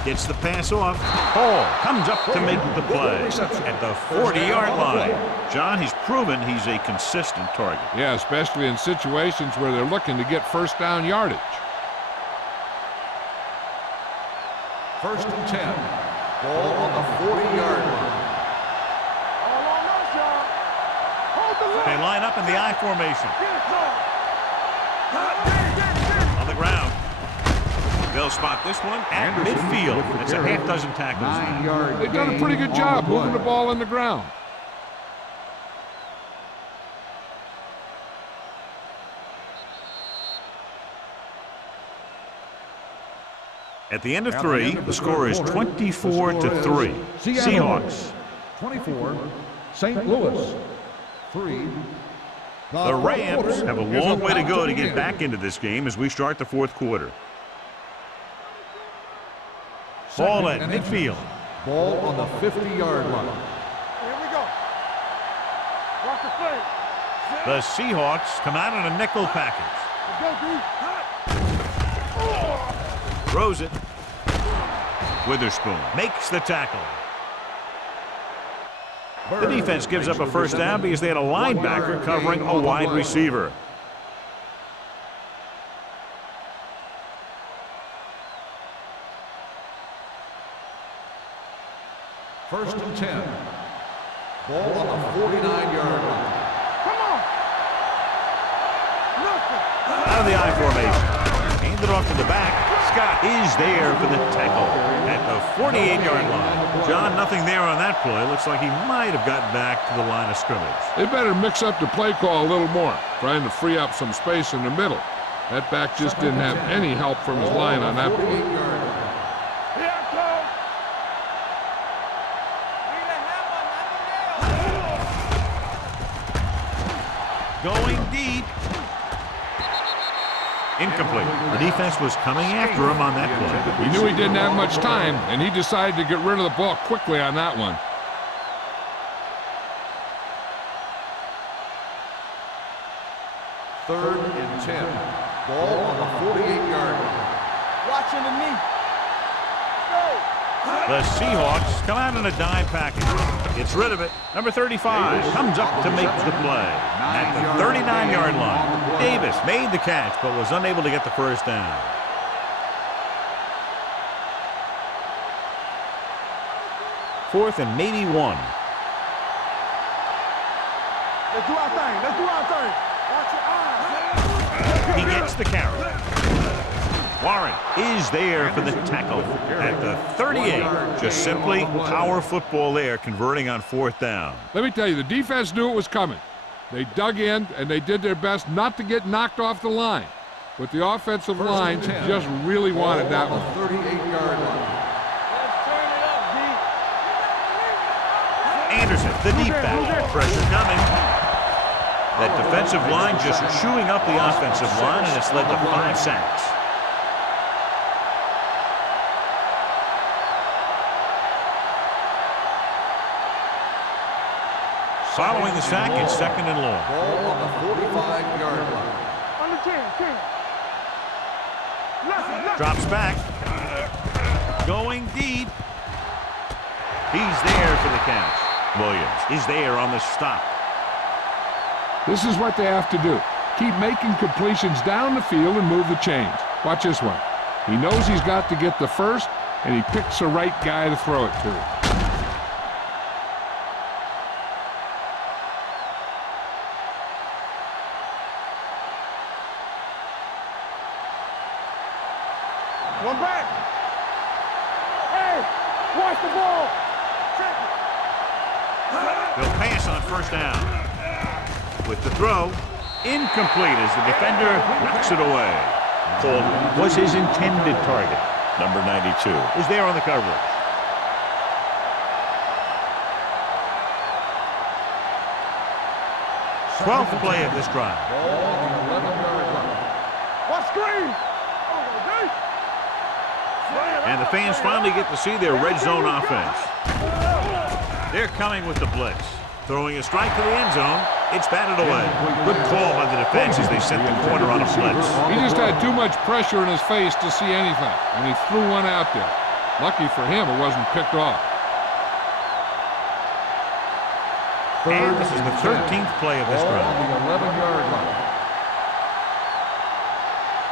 Gets the pass off. Hall comes up to make the play at the 40-yard line. John, he's proven he's a consistent target. Yeah, especially in situations where they're looking to get first down yardage. 1st and 10. Ball on the 40-yard line. They line up in the I formation. On the ground. They'll spot this one at midfield. That's a half dozen tackles. They've done a pretty good job moving the ball in the ground. At the end of 3, the score is 24-3. Seahawks. 24, St. Louis. 3. The Rams have a long way to go to get back into this game as we start the 4th quarter. Ball at midfield. Ball on the 50-yard line. Here we go. Watch the play. The Seahawks come out in a nickel package. Let's go, D. Throws it. Witherspoon makes the tackle. The defense gives up a first down because they had a linebacker covering a wide receiver. First and 10. Ball on the 49-yard line. Come on. Nothing. Out of the I formation. Handed off to the back. Scott is there for the tackle at the 48-yard line. John, nothing there on that play. Looks like he might have gotten back to the line of scrimmage. They better mix up the play call a little more, trying to free up some space in the middle. That back just didn't have any help from his line on that play. Here I come. Going deep. Incomplete. The defense was coming after him on that play. He knew he didn't have much time, and he decided to get rid of the ball quickly on that one. Third and 10. Ball on the 48-yard line. Watching the knee. The Seahawks come out in a dime package. Gets rid of it. Number 35 comes up to make the play at the 39-yard line. Davis made the catch but was unable to get the first down. Fourth and maybe 1. Let's do our thing. Let's do our thing. Watch your eyes. He gets the carry. Warren is there for the tackle at the 38. Just simply power football there, converting on 4th down. Let me tell you, the defense knew it was coming. They dug in, and they did their best not to get knocked off the line. But the offensive line just really wanted that one. 38-yard line. Let's turn it up, D. Anderson, the deep back. Pressure coming. That defensive line just chewing up the offensive line, and it's led to 5 sacks. Following the sack, it's 2nd and long. Ball on the 45-yard line. On the 10. Left. Drops back. Going deep. He's there for the catch. Williams is there on the stop. This is what they have to do. Keep making completions down the field and move the chains. Watch this one. He knows he's got to get the first, and he picks the right guy to throw it to. One back. Hey, watch the ball. They'll pass on first down. With the throw, incomplete as the defender knocks it away. Cole was his intended target. Number 92 is there on the coverage. Twelfth play of this drive. Ball on the 11-yard line. What screen? And the fans finally get to see their red zone offense. They're coming with the blitz. Throwing a strike to the end zone. It's batted away. Good call by the defense as they set the corner on a blitz. He just had too much pressure in his face to see anything, and he threw one out there. Lucky for him, it wasn't picked off. And this is the 13th play of this Ball drive. on the 11-yard line.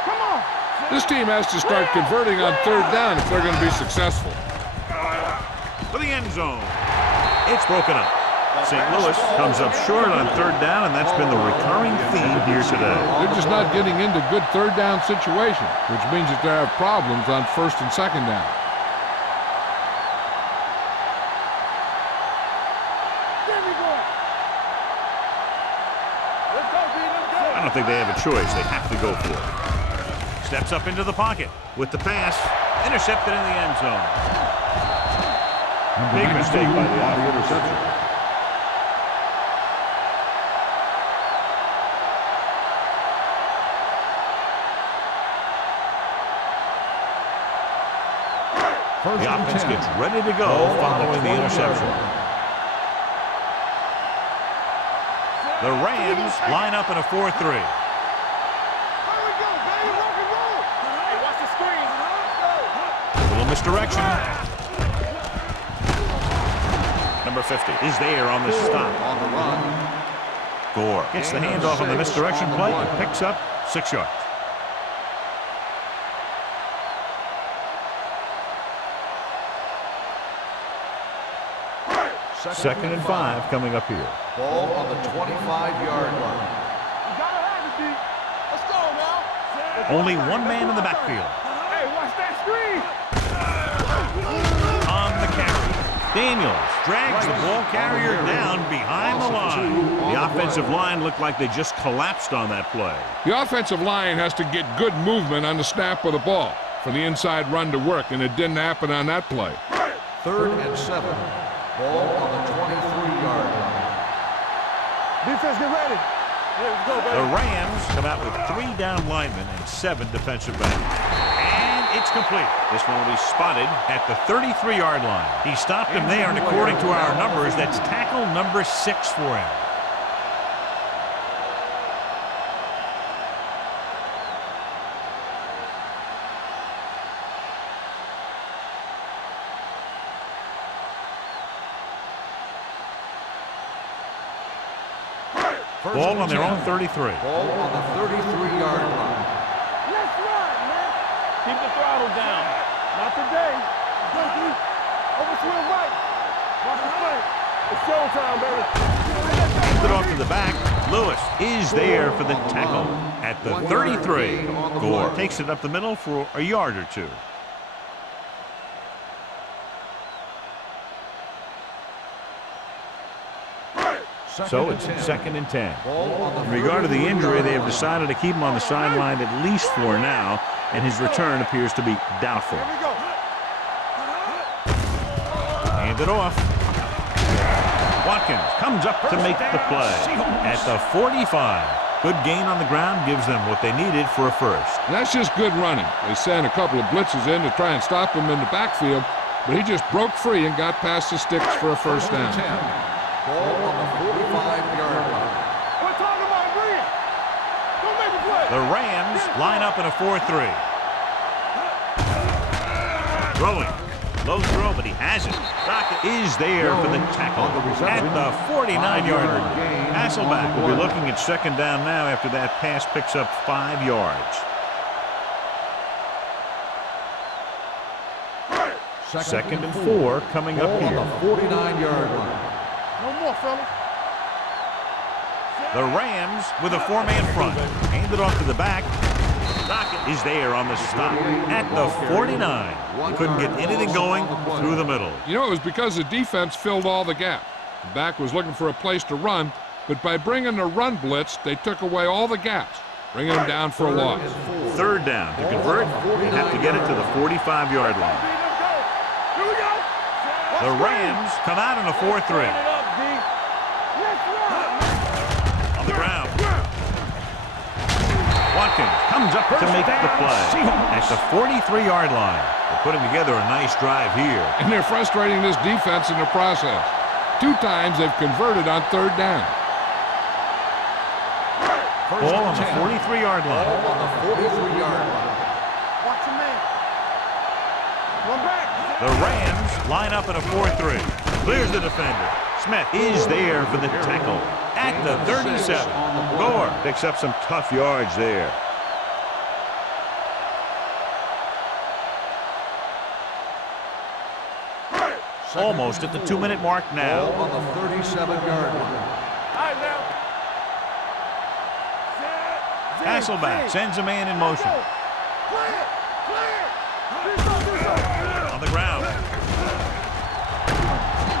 Come on. This team has to start converting on third down if they're going to be successful. For the end zone. It's broken up. St. Louis comes up short on third down, and that's been the recurring theme here today. They're just not getting into good third down situations, which means that they have problems on first and second down. There we go. Let's go, B. Let's go. I don't think they have a choice. They have to go for it. Steps up into the pocket with the pass. Intercepted in the end zone. Big mistake by the interception. The offense gets ready to go following the interception. The Rams line up in a 4-3. Here we go, baby. Rock and roll. Hey, watch the screen. A little misdirection. Number 50 is there on the stop. On the run. Gore gets the handoff on the misdirection play and picks up 6 yards. Second and 5 coming up here. Ball on the 25-yard line. You gotta have it, D. Let's go now. Only one man in the backfield. Hey, watch that screen. On the carry, Daniels drags the ball carrier down behind the line. The offensive line looked like they just collapsed on that play. The offensive line has to get good movement on the snap of the ball for the inside run to work, and it didn't happen on that play. 3rd and 7. Ball on the 23-yard line. Defense, get ready. Let's go, baby. The Rams come out with 3 down linemen and 7 defensive backs. And it's complete. This one will be spotted at the 33-yard line. He stopped him there, and according to our numbers, that's tackle number 6 for him. Ball on their own 33. Ball on the 33-yard line. Let's run, man. Keep the throttle down. Not today. Go, D. Overswing right. Watch the play. It's showtime, baby. Hands it off to the back. Lewis is there for the tackle at the 33. Gore takes it up the middle for a yard or 2. So it's 2nd and 10. In regard to the injury, they have decided to keep him on the sideline at least for now, and his return appears to be doubtful. Here we go. Hand it off. Watkins comes up to make the play at the 45. Good gain on the ground gives them what they needed for a first. And that's just good running. They sent a couple of blitzes in to try and stop him in the backfield, but he just broke free and got past the sticks for a first down. Ball on the 45-yard line. We're talking about Green. Go make a play. The Rams line up in a 4-3. Throwing. Low throw, but he has it. Crockett is there for the tackle at the 49-yard line. Hasselback will be looking at 2nd down now after that pass picks up 5 yards. Second and 4 coming up here. On the 49-yard line. No more, fellas. The Rams with a 4-man front. Handed off to the back. Dockett is there on the stop at the 49. Couldn't get anything going through the middle. You know, it was because the defense filled all the gap. The back was looking for a place to run, but by bringing the run blitz, they took away all the gaps, bringing them down for a loss. Third down. To convert, they have to get it to the 45-yard line. Here we go. The Rams come out in a 4-3. Turn it up, D. Let's run. On the ground. Watkins comes up to make the play at the 43-yard line. They're putting together a nice drive here. And they're frustrating this defense in the process. 2 times they've converted on third down. Ball on the 43-yard line. On the 43-yard line. Watch your man. Run back. The Rams line up in a 4-3. Clears the defender. Smith is there for the tackle at the 37. Gore picks up some tough yards there. Almost at the 2-minute mark now. On the 37-yard line. All right, now. Hasselback sends a man in motion. Clear. Clear. On the ground.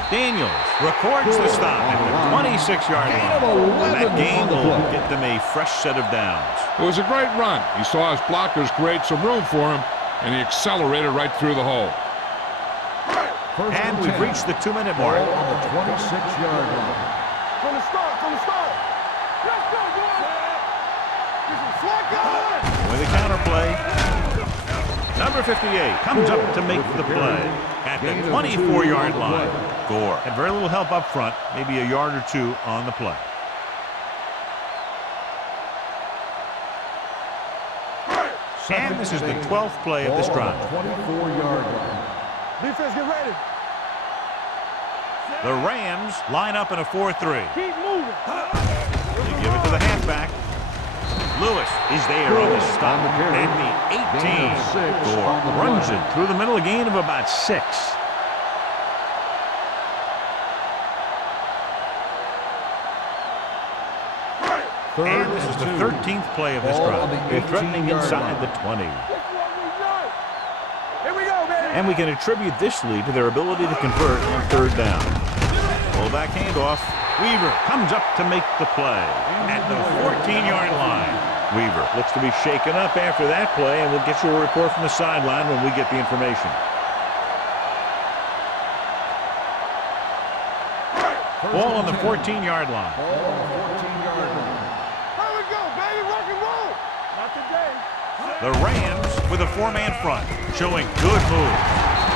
Daniels records the stop at the 26-yard line. And that game will get them a fresh set of downs. It was a great run. He saw his blockers create some room for him, and he accelerated right through the hole. And we've reached the 2-minute mark. On the 26-yard line. From the start. Let's go, boys. Get some slack going. With a counterplay. Number 58 comes up to make the play at the 24-yard line. Gore had very little help up front, maybe a yard or two on the play. And this is the 12th play of this drive. 24-yard line. Defense, get ready. The Rams line up in a 4-3. Keep moving. They give it to the halfback. Lewis is there on the stop at the 18. Gore runs it through the middle, a gain of about 6. And this is the 13th play of this drive. They're threatening inside the 20. Here we go, baby. And we can attribute this lead to their ability to convert on third down. Fullback handoff. Weaver comes up to make the play at the 14-yard line. Weaver looks to be shaken up after that play, and we'll get you a report from the sideline when we get the information. Ball on the 14-yard line. Ball on the 14-yard line. Here we go, baby. Rock and roll. Not today. The Rams with a 4-man front, showing good moves.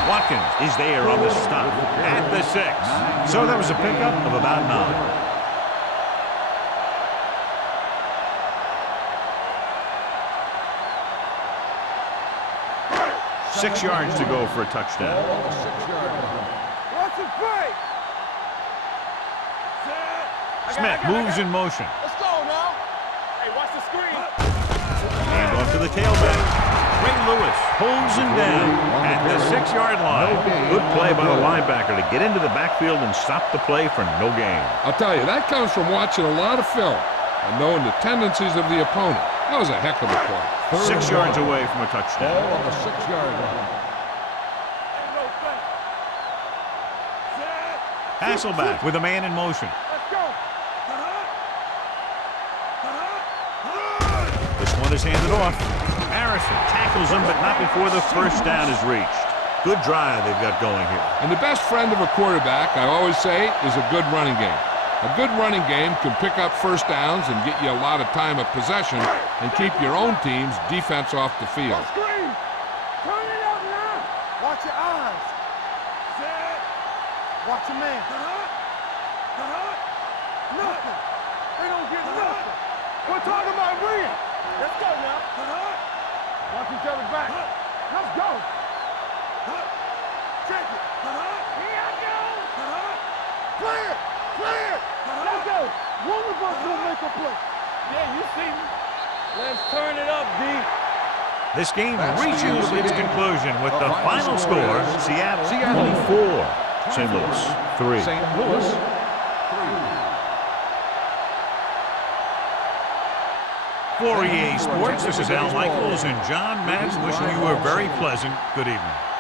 Watkins is there on the stop at the 6. So that was a pickup of about 9. 6 yards to go for a touchdown. Ball on the 6-yard line. Watch it play. Smith moves in motion. Let's go now. Hey, watch the screen. And off to the tailback. Ray Lewis pulls him down at the 6-yard line. Good play by the linebacker to get into the backfield and stop the play for no gain. I'll tell you, that comes from watching a lot of film and knowing the tendencies of the opponent. That was a heck of a play. 6 yards away from a touchdown. Ball on the 6-yard line. Hasselback with a man in motion. Let's go. This one is handed off. Harrison tackles him, but not before the first down is reached. Good drive they've got going here. And the best friend of a quarterback, I always say, is a good running game. A good running game can pick up first downs and get you a lot of time of possession and keep your own team's defense off the field. Screen. Turn it up now. Watch your eyes. Watch your man. Nothing. They don't get nothing. We're talking about bringing. Let's go now. Watch each other back. Let's go. Check it. Here I go. Clear. Clear. Let's go. One of us will make a play. Yeah, you see me. Let's turn it up, D. This game That's the end reaches of the its game. conclusion with The the final final score, score is Seattle Seattle 24, St. Louis 3. St. Louis 3. For EA Sports, this is Al Michaels and John Madden wishing you a very pleasant good evening.